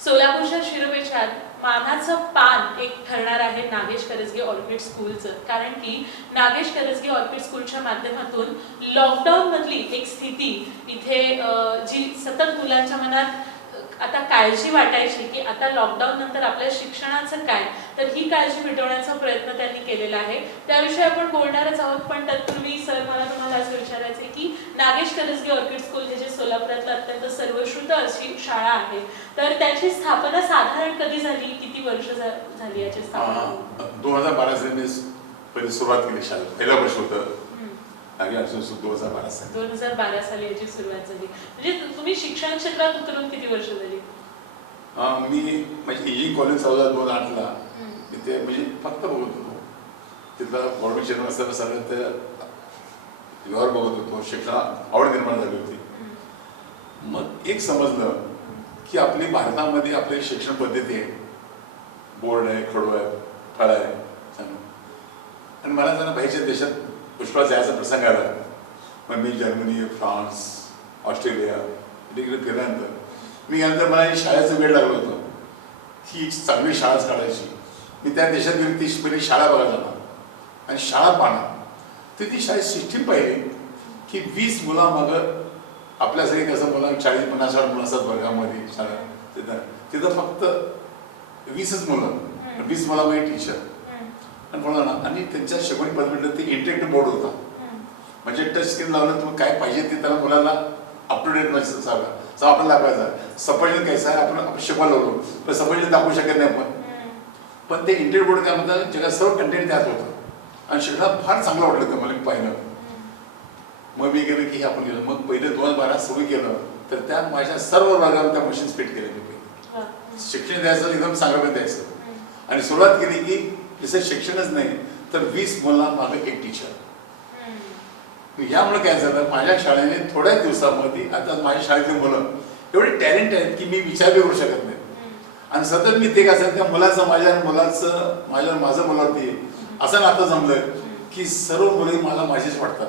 सोलापूरच्या शिरोपेचात मानाचं पान एक ठरणार आहे नागेश करजगी ऑर्किड स्कूलचं, कारण की नागेश करजगी ऑर्किड स्कूलच्या माध्यमातून लॉकडाऊन मधली एक स्थिती इथे जी सतत मुलांच्या मनात आता काळजी वाटायची की आता लॉकडाऊन नंतर आपल्या शिक्षणाचं काय, तर ही काळजी मिटवण्याचा प्रयत्न त्यांनी केलेला आहे. त्याविषयी आपण बोलणारच आहोत. पण तत्पूर्वी सर मला तुम्हाला असं विचारायचं आहे की नागेश करजगी ऑर्किड स्कूल हे जे सोलापुरातलं अत्यंत सर्वश्रुत अशी शाळा आहे, तर त्याची स्थापना साधारण कधी झाली, किती वर्ष झाली याची स्थापना? 2012 साली मी पहिली सुरुवात केली शाळेत. पहिलं वर्ष होतं 2012 साली. 2012 साली याची सुरुवात झाली. म्हणजे तुम्ही शिक्षण क्षेत्रात उतरून किती वर्ष झाली? मी म्हणजे इंजिनिअरिंग कॉलेज चालू झालं 2008 ला. तिथे म्हणजे फक्त बघत होतो. तिथलं गव्हर्नमेंट क्षेत्र असताना सगळं ते व्यवहार बघत होतो. शिक्षणात आवड निर्माण झाली होती. मग एक समजलं की आपली भारतामध्ये आपली शिक्षण पद्धती आहे, बोर्ड आहे, खडू आहे, फळ आहे, आणि मला जरा बाहेरच्या देशात पुष्कळ जायचा प्रसंग आला. मग मी जर्मनी, फ्रान्स, ऑस्ट्रेलिया तिकडे फिरल्यानंतर मी यानंतर मला शाळेचं वेळ लागलं होतं ही चांगली शाळाच काढायची. मी त्या देशात गेली ती पहिली शाळा बघायला जाणार आणि शाळा पाहणार. तर ती शाळेत सिस्टीम पाहिली की 20 मुलामागं आपल्यासाठी कसं मुलं 40-50 मुलं असतात वर्गामध्ये शाळा, तिथं फक्त 20च मुलं, 20 मुलामागे टीचर आणि बोला आणि त्यांच्या शिकवणी पद्धतीमध्ये ते इंटरेक्टिव्ह बोर्ड होता. म्हणजे टच स्क्रीन लावलं तुम्ही काय पाहिजे ते त्याला मुलांना अप टू डेट मेसेज सांगा आपण दाखवायचा. सफरचंद कैसा आहे आपण शिकवायला लागलो पण सफरचंद दाखवू शकत नाही आपण, पण ते इंटरेक्ट बोर्ड काय म्हणतात जगात सर्व कंटेंट त्यात होतं आणि शिकणं फार चांगलं वाटलं तर मला पाहिलं. मग मी गेलो की हे आपण गेलो. मग पहिले 2012 सुरू केलं तर त्या माझ्या सर्व वर्गावर त्या मशीन्स फिट केल्या. शिक्षण द्यायचं एकदम चांगलं द्यायचं आणि सुरुवात केली की जसं शिक्षणच नाही तर 20 मुलांमागे एक टीचर. यामुळे काय झालं माझ्या शाळेने थोड्या दिवसामध्ये आता माझ्या शाळेतली मुलं एवढे टॅलेंट आहेत की मी विचार करू शकत नाही आणि सतत मी ते काय त्या मुलाचं माझं मुलावरती असं नातं जमलं की सर्व मुलं मला माझीच वाटतात.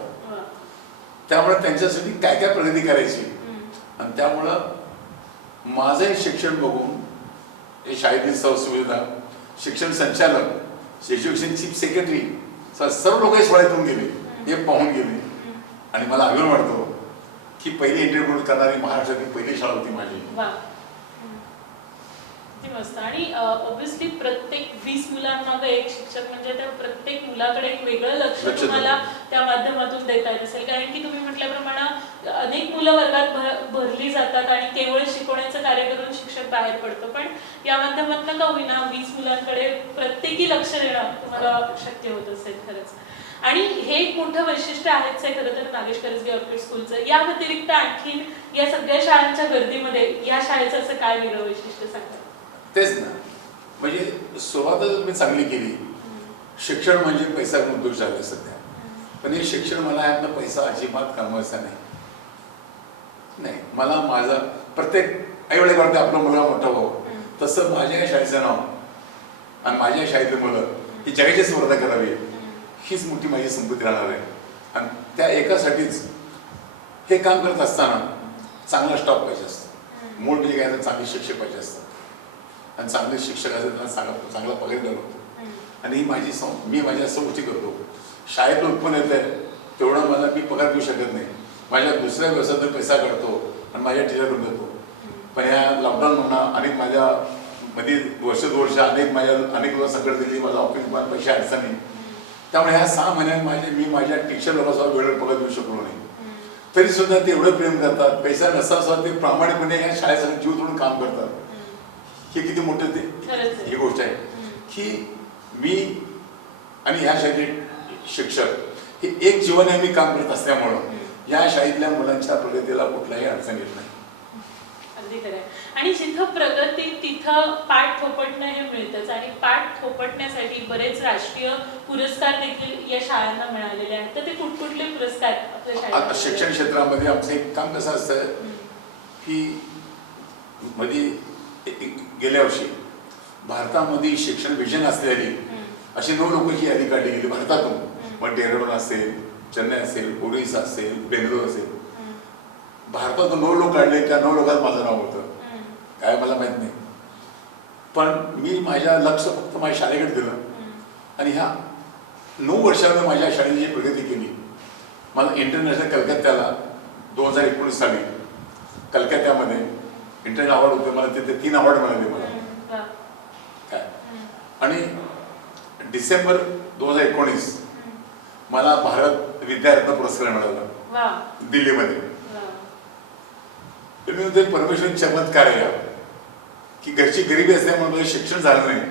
त्यामुळे त्यांच्यासाठी काय काय प्रगती करायची आणि त्यामुळं माझं शिक्षण बघून हे शाळेतील सुविधा शिक्षण संचालक एज्युकेशन चीफ सेक्रेटरी सर्व लोक शाळेतून गेले हे पाहून गेले आणि मला अभिमान वाटतो की पहिली इंटरव्ह्यू करणारी महाराष्ट्रातील पहिली शाळा होती माझी. मस्त. आणि ऑब्व्हियसली प्रत्येक 20 मुलांमागे एक शिक्षक म्हणजे त्या प्रत्येक मुलाकडे एक वेगळं लक्ष तुम्हाला त्या माध्यमातून देता येत असेल, कारण की तुम्ही म्हटल्याप्रमाणे अनेक मुलं वर्गात भरली जातात आणि केवळ शिकवण्याचं कार्य करून शिक्षक बाहेर पडतो, पण या माध्यमातून का होईना 20 मुलांकडे प्रत्येकी लक्ष देणं तुम्हाला शक्य होत असेल खरंच. आणि हे एक मोठं वैशिष्ट्य आहेच आहे खरं तर नागेश करजगी ऑर्किड स्कूलचं. या व्यतिरिक्त आणखीन या सगळ्या शाळांच्या गर्दीमध्ये या शाळेचं असं काय वेगळं वैशिष्ट्य सांगतात? तेच ना, म्हणजे सुरुवातच मी चांगली केली. शिक्षण म्हणजे पैसा उद्योग झाला सध्या, पण हे शिक्षण मला यातनं पैसा अजिबात कमवायचा नाही. मला माझा प्रत्येक आईवडील करते आपला मुलगा मोठा व्हावं, तसं माझ्या शाळेचं नाव आणि माझ्या शाळेतली मुलं ही जगाची स्पर्धा करावी हीच मोठी माझी संपत्ती राहणार आहे. आणि त्या एकासाठीच हे काम करत असताना चांगला स्टॉप पाहिजे असतो. मूळ म्हणजे काय तर चांगले शिक्षक पाहिजे असतात आणि चांगले शिक्षक असेल त्यांना चांगला पगार द्यावा लागतो. आणि ही मी माझ्या असं गोष्टी करतो. शाळेतून उत्पन्न येत आहे तेवढं मला मी पगार देऊ शकत नाही. माझ्या दुसऱ्या व्यवसायातून पैसा काढतो आणि माझ्या टीचरकडून देतो. पण ह्या लॉकडाऊन म्हणा अनेक माझ्या मध्ये वर्ष अनेक लोक संकट दिली. माझं ऑफिस मला पैसे अडचणी. त्यामुळे ह्या 6 महिन्यात मी माझ्या टीचर लोकांसह वेळेवर पगार देऊ शकलो नाही. तरी सुद्धा ते एवढं प्रेम करतात. पैसा नसावा ते प्रामाणिकपणे या शाळेसाठी जीव तोडून काम करतात. हे किती मोठं ही गोष्ट आहे की मी आणि ह्या शाळेतले शिक्षक हे एक जीवाने आम्ही काम करत असल्यामुळं या शाळेतल्या मुलांच्या प्रगतीला कुठलाही अडचण येत नाही. अगदी खरं आहे. आणि जिथं प्रगती तिथं पाठ थोपटणं हे मिळतंच. आणि पाठ थोपटण्यासाठी बरेच राष्ट्रीय पुरस्कार देखील या शाळांना मिळालेले आहेत. तर ते कुठकुठले पुरस्कार आपल्या शाळेत? शिक्षण क्षेत्रामध्ये आमचं एक काम कसं असतं की मध्ये गेल्या वर्षी भारतामध्ये शिक्षण विजन असलेली अशी 9 लोकांची यादी काढली गेली भारतातून. मग डेहराडून असेल, चेन्नई असेल, ओडिसा असेल, बेंगलोर असेल. भारतातून 9 लोक काढले. त्या 9 लोकांत माझं नाव होतं. काय मला माहित नाही. पण मी माझ्या लक्ष फक्त माझ्या शाळेकडे दिलं आणि ह्या 9 वर्षामध्ये माझ्या शाळेने जी प्रगती केली. मला इंटरनॅशनल कलकत्त्याला 2019 साली कलकत्त्यामध्ये इंटरनॅशनल अवॉर्ड होते. मला तिथे 3 अवॉर्ड मिळाले मला. काय आणि डिसेंबर 2019 मला भारत विद्यारत्न पुरस्कार मिळाला दिल्लीमध्ये. ते परमेश्वर चमत्कार आहे की घरची गरिबी असल्यामुळे शिक्षण झालं नाही.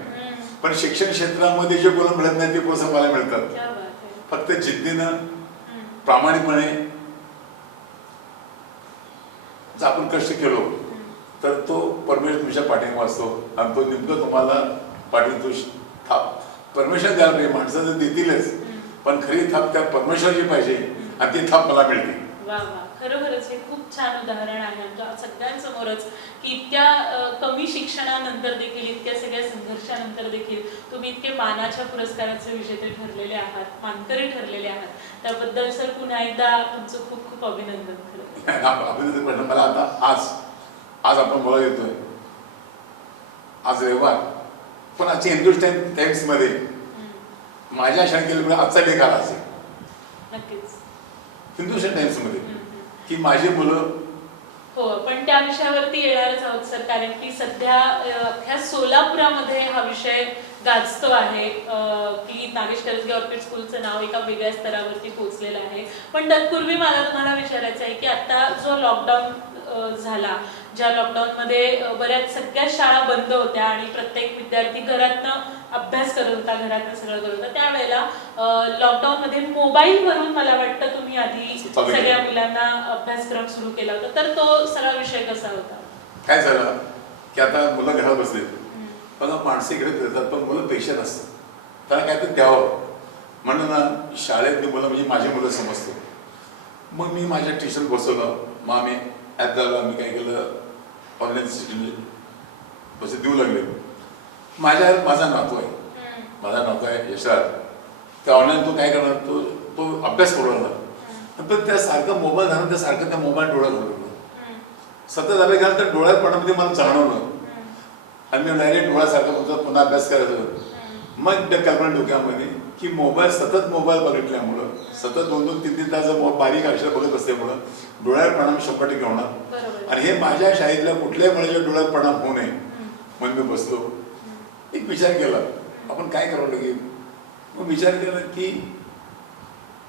पण शिक्षण क्षेत्रामध्ये जे कोण मिळत नाही ते पुरस्कार मला मिळतात. फक्त जिद्दीनं प्रामाणिकपणे जर आपण कष्ट केलो तर तो परमेश्वर तुमच्या पाठीमागे असतो आणि तो नेमकं तुम्हाला पाठीतून थाप परमेश्वर द्यायला पाहिजे. माणसं तर देतीलच पण खरी थाप त्या परमेश्वराची पाहिजे आणि ती थाप मला मिळते. खरोखरच हे खूप छान उदाहरण आहे आमच्या सगळ्यांसमोरच की इतक्या कमी शिक्षणानंतर देखील इतक्या सगळ्या संघर्षानंतर देखील तुम्ही इतके मानाच्या पुरस्काराचे विजेते ठरलेले आहात, मानकरी ठरलेले आहात. त्याबद्दल सर पुन्हा एकदा तुमचं खूप खूप अभिनंदन. अभिनंदन. मला आता आज आपण बोला येतोय. आज रविवार पण आजच्या हिंदुस्तान टाइम्स मध्ये माझ्या शाळेत आजचा लेख आला असेल. नक्कीच हिंदुस्तान टाइम्स मध्ये की माझी मुलं. हो, पण त्या विषयावरती येणारच आहोत सर. कारण की सध्या ह्या सोलापुरामध्ये हा विषय गाजतो आहे की नागेश करजगे ऑर्किड स्कूलचं नाव एका वेगळ्या स्तरावरती पोहोचलेलं आहे. पण तत्पूर्वी मला तुम्हाला विचारायचं आहे की आता जो लॉकडाऊन झाला, ज्या लॉकडाऊनमध्ये बऱ्याच सगळ्या शाळा बंद होत्या आणि प्रत्येक विद्यार्थी घरातनं अभ्यास करत होता, घरातनं सगळं करत होता. त्यावेळेला लॉकडाऊनमध्ये मोबाईलवरून मला वाटतं तुम्ही आधी सगळ्या मुलांना अभ्यासक्रम सुरू केला होता. तर तो सगळा विषय कसा होता? काय झालं की आता मुलं घरात बसले पण माणसे इकडे फिरतात पण मुलं पेशंट असतात. त्याला काय तर द्यावं म्हणून ना शाळेतली मुलं म्हणजे माझी मुलं समजतो. मग मी माझ्या टीचर बसवलं. मग आम्ही ॲप झालं. आम्ही काय केलं ऑनलाईन सिस्टम बस देऊ लागले. माझा नातू आहे यशराज. त्या ऑनलाईन तो काय करणार तो अभ्यास करू लागला. पण त्या सारखं मोबाईल झालं त्या सारखं त्या मोबाईल डोळ्यात घालवलं. सतत अभ्यास घाल तर डोळ्यात पडण्यामध्ये मला जाणवलं आणि मी डायरेक्ट डोळ्यासारखं पुन्हा अभ्यास करायचं. मग त्या कल्पना डोक्यामध्ये की सतत मोबाईल बघितल्यामुळं सतत 2-3 तास बारीक अक्षर बघत असल्यामुळं डोळ्यावर परिणाम 100% होणार आणि हे माझ्या शाळेतल्या कुठल्याही मुलाच्या डोळ्यावर परिणाम होऊ नये म्हणून मी बसलो. एक विचार केला आपण काय करावं लागेल. मग विचार केला की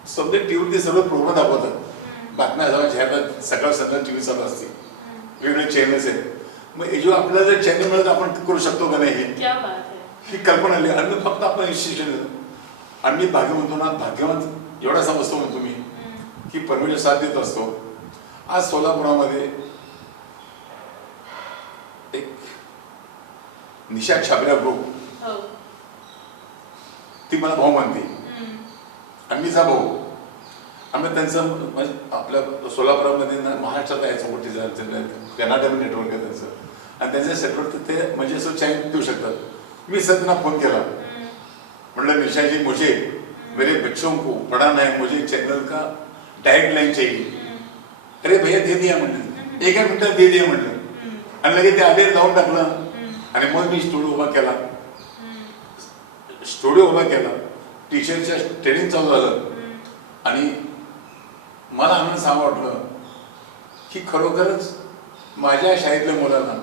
समजा टीव्हीवरती सगळं प्रोग्राम दाखवतात. बातम्या जाहिरात सकाळ संध्याकाळ टीव्ही चालू असते. वेगवेगळे चॅनल्स आहेत. मग हे जो आपल्याला जर चॅनल मिळत आपण करू शकतो का नाही ही कल्पना आली. आणि फक्त आपण इन्स्टिट्यूशन आणि मी भाग्यवंत एवढा समजतो म्हणतो मी की परमेश्वर साथ देत असतो. आज सोलापुरामध्ये एक निशा छाबऱ्या ग्रुप ती मला भाऊ मानते आणि मीचा भाऊ. आम्ही त्यांचं आपल्या सोलापुरामध्ये महाराष्ट्रात आहे चौकटीचं कॅनाडा नेटवर्क आहे त्यांचं आणि त्यांच्या सेटवर ते म्हणजे असं चॅनल देऊ शकतात. मी सर त्यांना फोन केला मतलब निशा जी मुझे मेरे बच्चों को पढ़ाना है, मुझे चैनल का डायरेक्ट लाइन चाहिए. अरे भैया दे दिया मैंने. एका मिनिटात दे म्हटलं आणि लगेच ते आले लावून टाकलं आणि मग मी स्टुडिओ उभा केला. स्टुडिओ उभा केला, टीचरच्या ट्रेनिंग चालू झालं आणि मला आनंद सांगा वाटलं की खरोखरच माझ्या शाळेतल्या मुलांना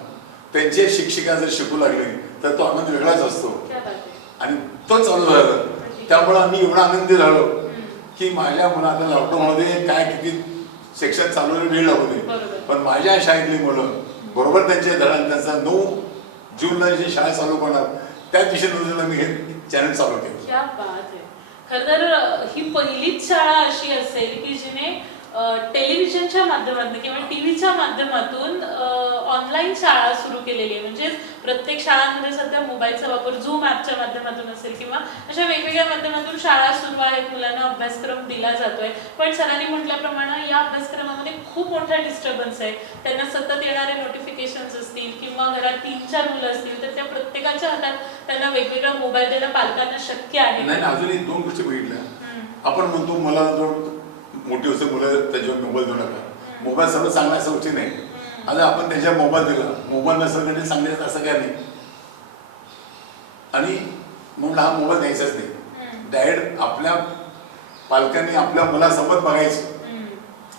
त्यांचे शिक्षिका जर शिकू लागले तर तो आनंद वेगळाच असतो आणि तो चालू झाला. त्यामुळे आम्ही एवढा आनंदी झालो की माझ्या मुलाला लॉकडाऊनमध्ये काय किती सेक्शन चालू वेळ लागू दे, पण माझ्या शाळेतली मुलं बरोबर त्यांच्या धडा त्यांचा 9 जूनला जी शाळा चालू करणार त्या दिशेने मी हे चॅनल चालू केलं. क्या बात आहे. खरं तर ही पहिलीच शाळा अशी असेल की जिने टेलिव्हिजनच्या माध्यमातून किंवा टीव्हीच्या माध्यमातून ऑनलाईन शाळा सुरू केलेली आहे. म्हणजे प्रत्येक शाळांमध्ये सध्या मोबाईलचा वापर झूम ॲपच्या माध्यमातून असेल किंवा अशा वेगवेगळ्या माध्यमातून शाळा सुरू आहेत, मुलांना अभ्यासक्रम दिला जातोय. पण सरांनी म्हटल्याप्रमाणे या अभ्यासक्रमामध्ये खूप मोठा डिस्टर्बन्स आहे. त्यांना सतत येणारे नोटिफिकेशन्स असतील किंवा घरात 3-4 मुलं असतील तर त्या प्रत्येकाच्या हातात त्यांना वेगवेगळा मोबाईल देणं पालकांना शक्य आहे. नाही, अजून एक 2 गोष्टी बघितल्या. आपण म्हणतो मला जो मोठी होते मुलं त्याच्यावर मोबाईल देऊ नका, मोबाईल सर्व चांगला असं गोष्टी नाही. आता आपण त्याच्या मोबाईल दिला, मोबाईल नसेल म्हणजे चांगले असं काय नाही आणि म्हणून हा मोबाईल द्यायचाच नाही. डायरेक्ट आपल्या पालकांनी आपल्या मुलासोबत बघायचं.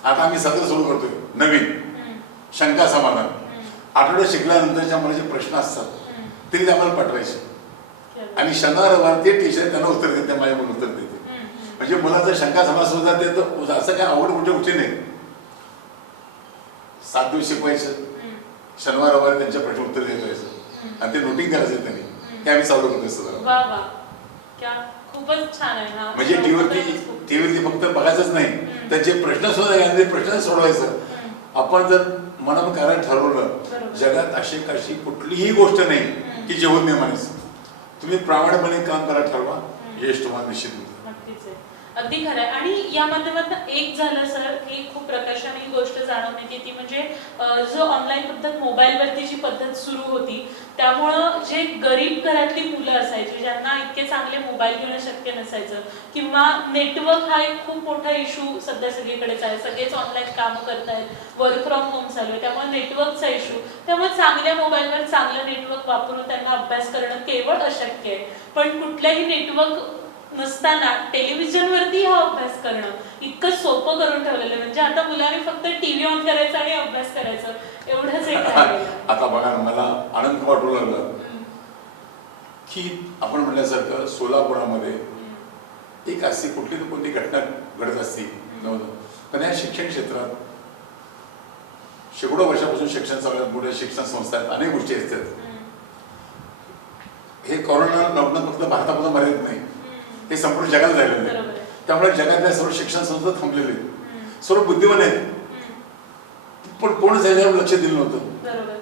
आता आम्ही सत्र सुरू करतोय नवीन शंका समाधान. आठवड्यात शिकल्यानंतरच्या मुलाचे प्रश्न असतात तरी ते आम्हाला पाठवायचे आणि शनिवार रविवार ते टीचर त्यांना उत्तर देते, माझ्या मुलं उत्तर देते. म्हणजे मुलाचं शंका समास होतात ते तर असं काय आवड मोठे उठे नाही. 7 दिवस शिकवायचं, शनिवार रविवार त्यांच्या प्रश्न उत्तर द्यायचं आणि ते नोटिंग करायचं त्यांनी. ते आम्ही चालू करतो सगळं. खूपच छान आहे. म्हणजे टीव्हीवरती फक्त बघायचंच नाही, त्यांचे प्रश्न प्रश्न सोडवायचं. आपण जर मनात करायला ठरवलं, जगात अशी कुठलीही गोष्ट नाही की जेवण नाही म्हणायचं. तुम्ही प्रामाणिकपणे काम करायला ठरवा, यश तुम्हाला निश्चित होतं. अगदी खरं आहे. आणि या माध्यमातून एक झालं सर की खूप प्रकाशाने ही गोष्ट जाणवण्यात येते, म्हणजे जो ऑनलाईन पद्धत मोबाईलवरती जी पद्धत सुरू होती त्यामुळं जे गरीब घरातली मुलं असायची ज्यांना इतके चांगले मोबाईल घेणं शक्य नसायचं किंवा नेटवर्क हा एक खूप मोठा इश्यू सध्या सगळीकडेच आहे. सगळेच ऑनलाईन कामं करतायत, वर्क फ्रॉम होम चालू आहे, त्यामुळे नेटवर्कचा इश्यू. त्यामुळे चांगल्या मोबाईलवर चांगलं नेटवर्क वापरून त्यांना अभ्यास करणं केवळ अशक्य आहे. पण कुठल्याही नेटवर्क नसताना टेलिव्हिजनवरती हा अभ्यास करणं इतकं सोपं करून ठेवलेलं आहे. म्हणजे आता मुलांनी फक्त टीव्ही ऑन करायचा आणि अभ्यास करायचं एवढंच एक आहे. आता बघा मला आनंद वाटू लागलं की आपण म्हणल्यासारखं सोलापुरामध्ये एक अशी कुठली तर कोणती घटना घडत असती, पण या शिक्षण क्षेत्रात शेकडो वर्षापासून शिक्षण चालू आहे, मोठ्या शिक्षण संस्था आहेत, अनेक गोष्टी असतात. हे कोरोना लॉकडाऊन फक्त भारतापासून मर्यादित नाही, हे संपूर्ण जगात झालेलं आहे. त्यामुळे जगातल्या सर्व शिक्षण संस्था थांबलेले आहेत, सर्व बुद्धिमान आहेत, पण कोण त्याच्यावर लक्ष दिलं नव्हतं.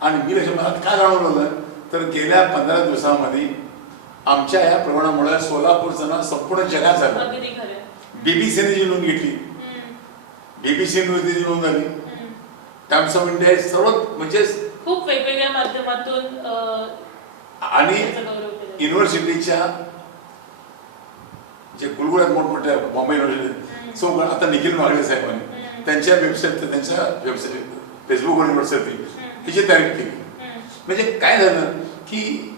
आणि मी मला काय जाणवलं तर गेल्या 15 दिवसांमध्ये आमच्या या प्रमाणामुळे सोलापूरचं नाव संपूर्ण जगात झालं. बीबीसीने जी नोंद घेतली, बीबीसी न्यूजने जी नोंद झाली, टाइम्स ऑफ इंडिया सर्व म्हणजे खूप वेगवेगळ्या माध्यमातून आणि युनिव्हर्सिटीच्या जे कुलगुरू आहेत मोठमोठ्या बॉम्बे युनिव्हर्सिटी सो आता निखिल मागळे साहेबांनी त्यांच्या वेबसाईट त्यांच्या वेबसाईट फेसबुकवर वरती हिची तारीख केली. म्हणजे काय झालं की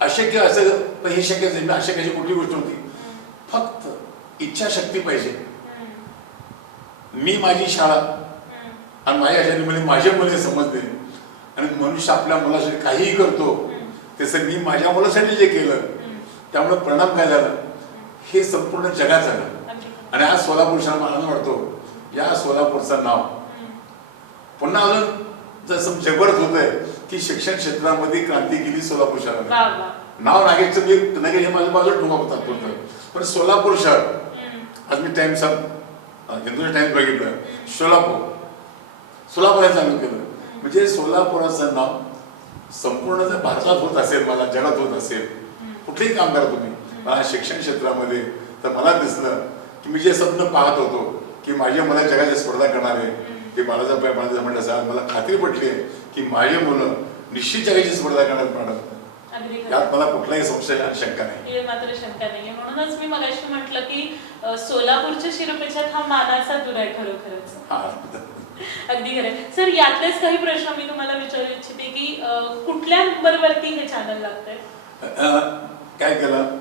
अशक्य असं पण हे शक्यच नाही. अशक्याची कुठली गोष्ट नव्हती, फक्त इच्छाशक्ती पाहिजे. मी माझी शाळा आणि माझ्या शाळेमध्ये माझ्या मुले समजले आणि मनुष्य आपल्या मुलासाठी काहीही करतो तसं मी माझ्या मुलासाठी जे केलं त्यामुळे परिणाम काय झाला हे संपूर्ण जगात झालं. आणि आज सोलापूर शहर मला वाटतो या सोलापूरचं नाव पुन्हा अजून जसं जगभरात होत आहे की शिक्षण क्षेत्रामध्ये क्रांती केली सोलापूर शहराने. नाव नागेशचं मी नगेश हे माझ्या बाजूला ठोका होता, पण सोलापूर शहर आज मी टाइम्स हिंदू टाइम्स बघितलं सोलापुरात चालू केलं. म्हणजे सोलापुराचं नाव संपूर्ण जर भारतात होत असेल, मला जगात होत असेल, कुठलेही काम करा तुम्ही, मला शिक्षण क्षेत्रामध्ये तर मला दिसलं की मी जे स्वप्न पाहत होतो की माझ्या मला जगाची स्पर्धा करणार आहे ते मला जर म्हटलं सर मला खात्री पटली आहे की माझे मुलं निश्चित जगाची स्पर्धा करणार मॅडम. यात मला कुठलाही संशय शंका नाही. हे मात्र शंका नाही. म्हणूनच मी मगाशी म्हटलं की सोलापूरच्या शिरपेचात हा मानाचा दुरा आहे खरोखरच. अगदी खरं आहे. सर यातलेच काही प्रश्न मी तुम्हाला विचारू इच्छिते की कुठल्या नंबरवरती हे चॅनल लागतंय? काय केलं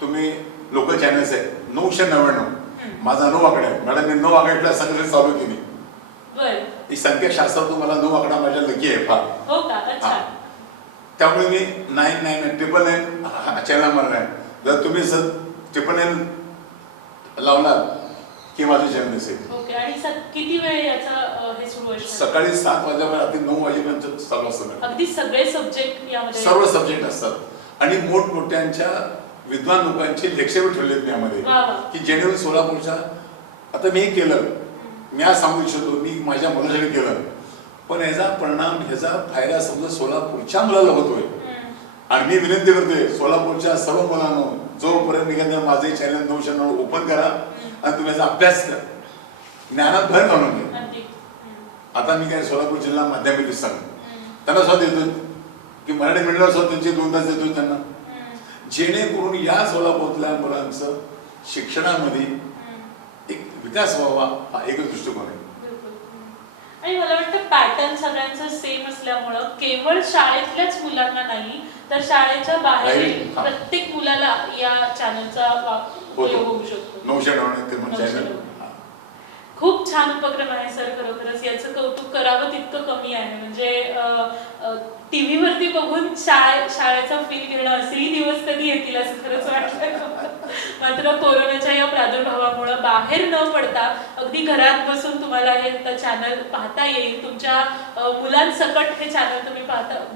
तुम्ही, लोकल चॅनल्स आहे 999, माझा 9 आकडा आहे मॅडम, मी 9 आकड्याला सगळं चालू केली. बर, ही संख्याशास्त्र तुम्हाला 9 आकडा माझ्या लकी आहे फार. हो का? अच्छा. हा. त्यामुळे मी 999 हा चॅनल म्हणणार आहे. जर तुम्ही 999 लावलात की माझं चॅनल दिसेल. ओके. आणि किती वेळ याचा हे सुरू असतं? सकाळी 7 वाजेपर्यंत रात्री 9 वाजेपर्यंत चालू असतं. अगदी सगळे सब्जेक्ट यामध्ये? सर्व सब्जेक्ट असतात आणि मोठमोठ्यांच्या विद्वान लोकांचे लेक्चर ठेवलेत यामध्ये की जेणेकरून सोलापूरच्या, आता मी केलं, मी आज सांगू इच्छितो, मी माझ्या मुलासाठी केलं, पण याचा परिणाम, ह्याचा फायदा समजा सोलापूरच्या मुलाला होतोय. आणि मी विनंती करतोय सोलापूरच्या सर्व मुलांना, जोपर्यंत निघाल माझे चॅनल 999 ओपन करा आणि तुम्ही याचा अभ्यास करा, ज्ञानात भर घालून घ्या. आता मी काय सोलापूर जिल्हा माध्यमिक सांग त्यांना स्वतः देतो की मराठी मीडियमला स्वतः त्यांचे 2 तास देतो त्यांना, जेणेकरून या सोलापूरतल्या मुलांचं शिक्षणामध्ये एक विकास व्हावा, हा एकच दृष्टिकोन आहे. आणि मला वाटतं पॅटर्न सगळ्यांचं सेम असल्यामुळं केवळ शाळेतल्याच मुलांना नाही तर शाळेच्या बाहेर प्रत्येक मुलाला या चॅनलचा उपयोग होऊ शकतो. 999 खूप छान उपक्रम आहे सर. खरोखरच याचं कौतुक करावं तितकं कमी आहे. म्हणजे टीव्ही वरती बघून शाळेचा फील घेणं, असेही दिवस कधी येतील असं खरंच वाटतं. मात्र कोरोनाच्या या प्रादुर्भावामुळे बाहेर न पडता अगदी घरात बसून तुम्हाला हे चॅनल पाहता येईल. तुमच्या मुलांसकट हे चॅनल तुम्ही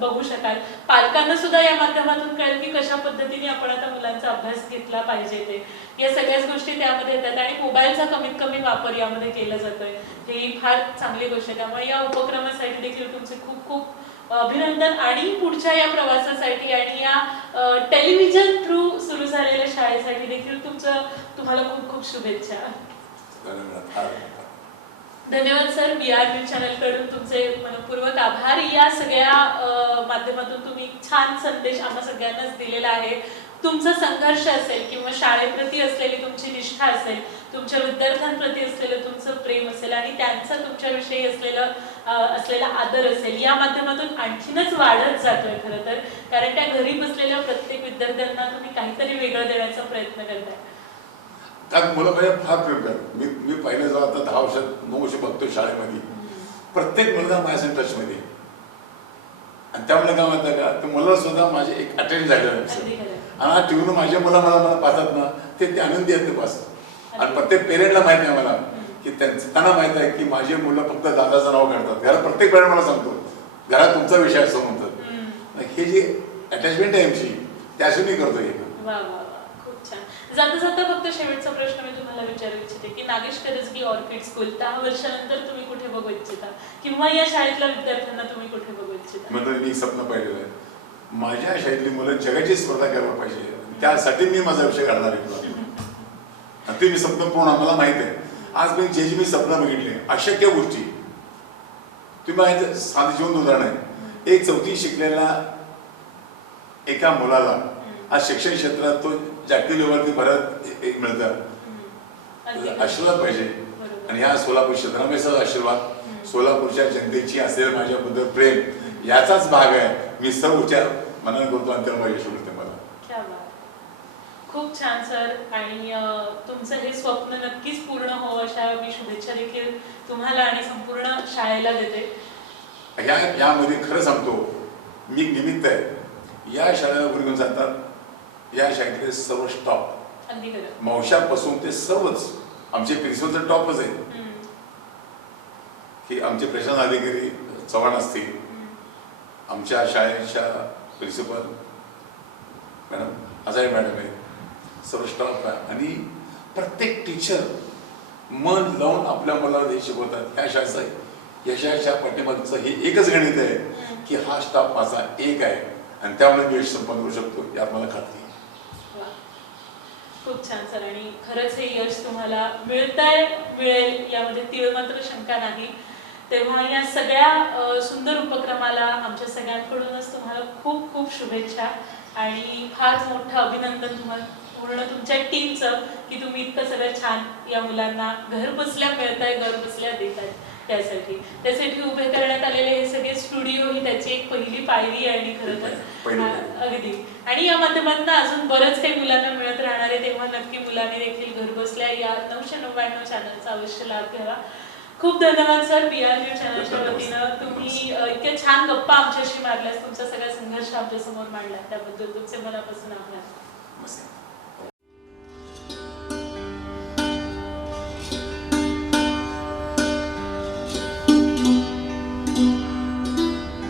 बघू शकाल. पालकांना सुद्धा या माध्यमातून कळेल की कशा पद्धतीने आपण आता मुलांचा अभ्यास घेतला पाहिजे. ते या सगळ्याच गोष्टी त्यामध्ये येतात आणि मोबाईलचा कमीत कमी वापर यामध्ये केला जातोय. ही फार चांगली गोष्ट आहे. त्यामुळे या उपक्रमासाठी देखील तुमचे खूप खूप अभिनंदन आणि पुढच्या या प्रवासासाठी आणि या टेलिव्हिजन थ्रू सुरू झालेल्या शाळेसाठी देखील तुम्हाला खूप खूप शुभेच्छा. धन्यवाद सर. BR न्यूज चॅनल कडून तुमचे मनपूर्वक आभार. या सगळ्या माध्यमातून तुम्ही छान संदेश आम्हा सगळ्यांनाच दिलेला आहे. तुमचा संघर्ष असेल किंवा शाळेप्रती असलेली तुमची निष्ठा असेल, तुमच्या विद्यार्थ्यांप्रती असलेलं तुमचं प्रेम असेल आणि त्यांचा तुमच्याविषयी असलेला आदर असेल, या माध्यमातून आणखीनच वाढत जातोय खरं तर. कारण त्या घरी बसलेल्या प्रत्येक विद्यार्थ्यांना तुम्ही काहीतरी वेगळं देण्याचा प्रयत्न करताय. कारण मुलं माझ्या फार प्रेम करतात. मी पहिलं जेव्हा आता 10 वर्षात 9 वर्ष बघतोय शाळेमध्ये, प्रत्येक मुलगा माझ्या टचमध्ये. आणि त्यामुळे काय म्हणतात का, ते मुलं सुद्धा माझे एक अटेंड झालेलं आहे. आणि टीव्हीवर माझे मुलं मला पाहतात ना, ते आनंदी आहेत ते पाहतात. आणि प्रत्येक पेरेंटला माहित नाही मला की त्यांना माहित आहे की माझे मुलं फक्त दादाचं नाव काढतात. घरात प्रत्येक पेरेंट मला सांगतो घरात तुमचा विषय असं म्हणतात. हे जे अटॅचमेंट आहे आमची त्याशी मी करतोय. खूप छान. जाता जाता फक्त शेवटचा प्रश्न मी तुम्हाला विचारू इच्छिते की नागेश करजगी ऑर्किड स्कूल 10 वर्षानंतर तुम्ही कुठे बघू इच्छिता किंवा या शाळेतल्या विद्यार्थ्यांना तुम्ही कुठे बघू इच्छिता? म्हणजे मी स्वप्न पाहिलेलं आहे, माझ्या शाळेतली मुलं जगाची स्पर्धा करायला पाहिजे, त्यासाठी मी माझा विषय काढणार आहे. ते मी स्वप्न पूर्ण, मला माहित आहे. आज मी स्वप्न बघितले अशक्य गोष्टी, तुम्ही साधे जीवन उदाहरण आहे. एक 4थी शिकलेला एका मुलाला आज शिक्षण क्षेत्रात तो जागतिक लेवलवरती भारत मिळतात. आशीर्वाद पाहिजे. आणि या सोलापूर क्षेत्रामध्ये आशीर्वाद, सोलापूरच्या जनतेची असेल माझ्याबद्दल प्रेम, याचाच भाग आहे. मी सर्व उच्चार मनाने करतो आणि त्याला यश मिळते मला. खूप छान सर. आणि तुमचं हे स्वप्न नक्कीच पूर्ण हो अशा मी शुभेच्छा देखील तुम्हाला आणि संपूर्ण शाळेला देते. यामध्ये खरं सांगतो, मी निमित्त आहे. या शाळेला घेऊन जातात या शाळेतले सर्व स्टॉप, मावशापासून ते सर्वच आमचे प्रिन्सिपल तर टॉपच आहे. की आमचे प्रशासन अधिकारी चव्हाण असतील, आमच्या शाळेच्या प्रिन्सिपल मॅडम आजारी मॅडम आहे, सर्व स्टॉफ आहे. आणि प्रत्येक टीचर मन लावून आपल्या मुलाला हे शिकवतात. त्या शाळेचं यशाच्या पाठीमागचं हे एकच गणित आहे की हा स्टाफ माझा एक आहे आणि त्यामुळे मी यश संपन्न करू शकतो, यात मला खात्री. खूप छान सर. आणि खरंच हे यश तुम्हाला मिळेल यामध्ये तीळ मात्र शंका नाही. तेव्हा या सगळ्या सुंदर उपक्रमाला आमच्या सगळ्यांकडूनच तुम्हाला खूप खूप शुभेच्छा आणि फार मोठं अभिनंदन तुम्हाला पूर्ण तुमच्या टीमचं की तुम्ही इतकं सगळं छान या मुलांना घर बसल्या मिळताय, घर बसल्या देताय. त्यासाठी उभे करण्यात आलेले हे सगळे स्टुडिओ ही त्याची एक पहिली पायरी आहे आणि खरं पहिली तर अगदी. आणि या माध्यमातून अजून बरंच काही मुलांना मिळत राहणार आहे, तेव्हा नक्की मुलांनी देखील घर बसल्या या 999 चॅनलचा अवश्य लाभ घ्यावा. खूप धन्यवाद सर, PRU चॅनलच्या वतीनं तुम्ही इतक्या छान गप्पा आमच्याशी मारल्यास, तुमचा सगळा संघर्ष आमच्या समोर मांडला त्याबद्दल तुमचे मनापासून आभार.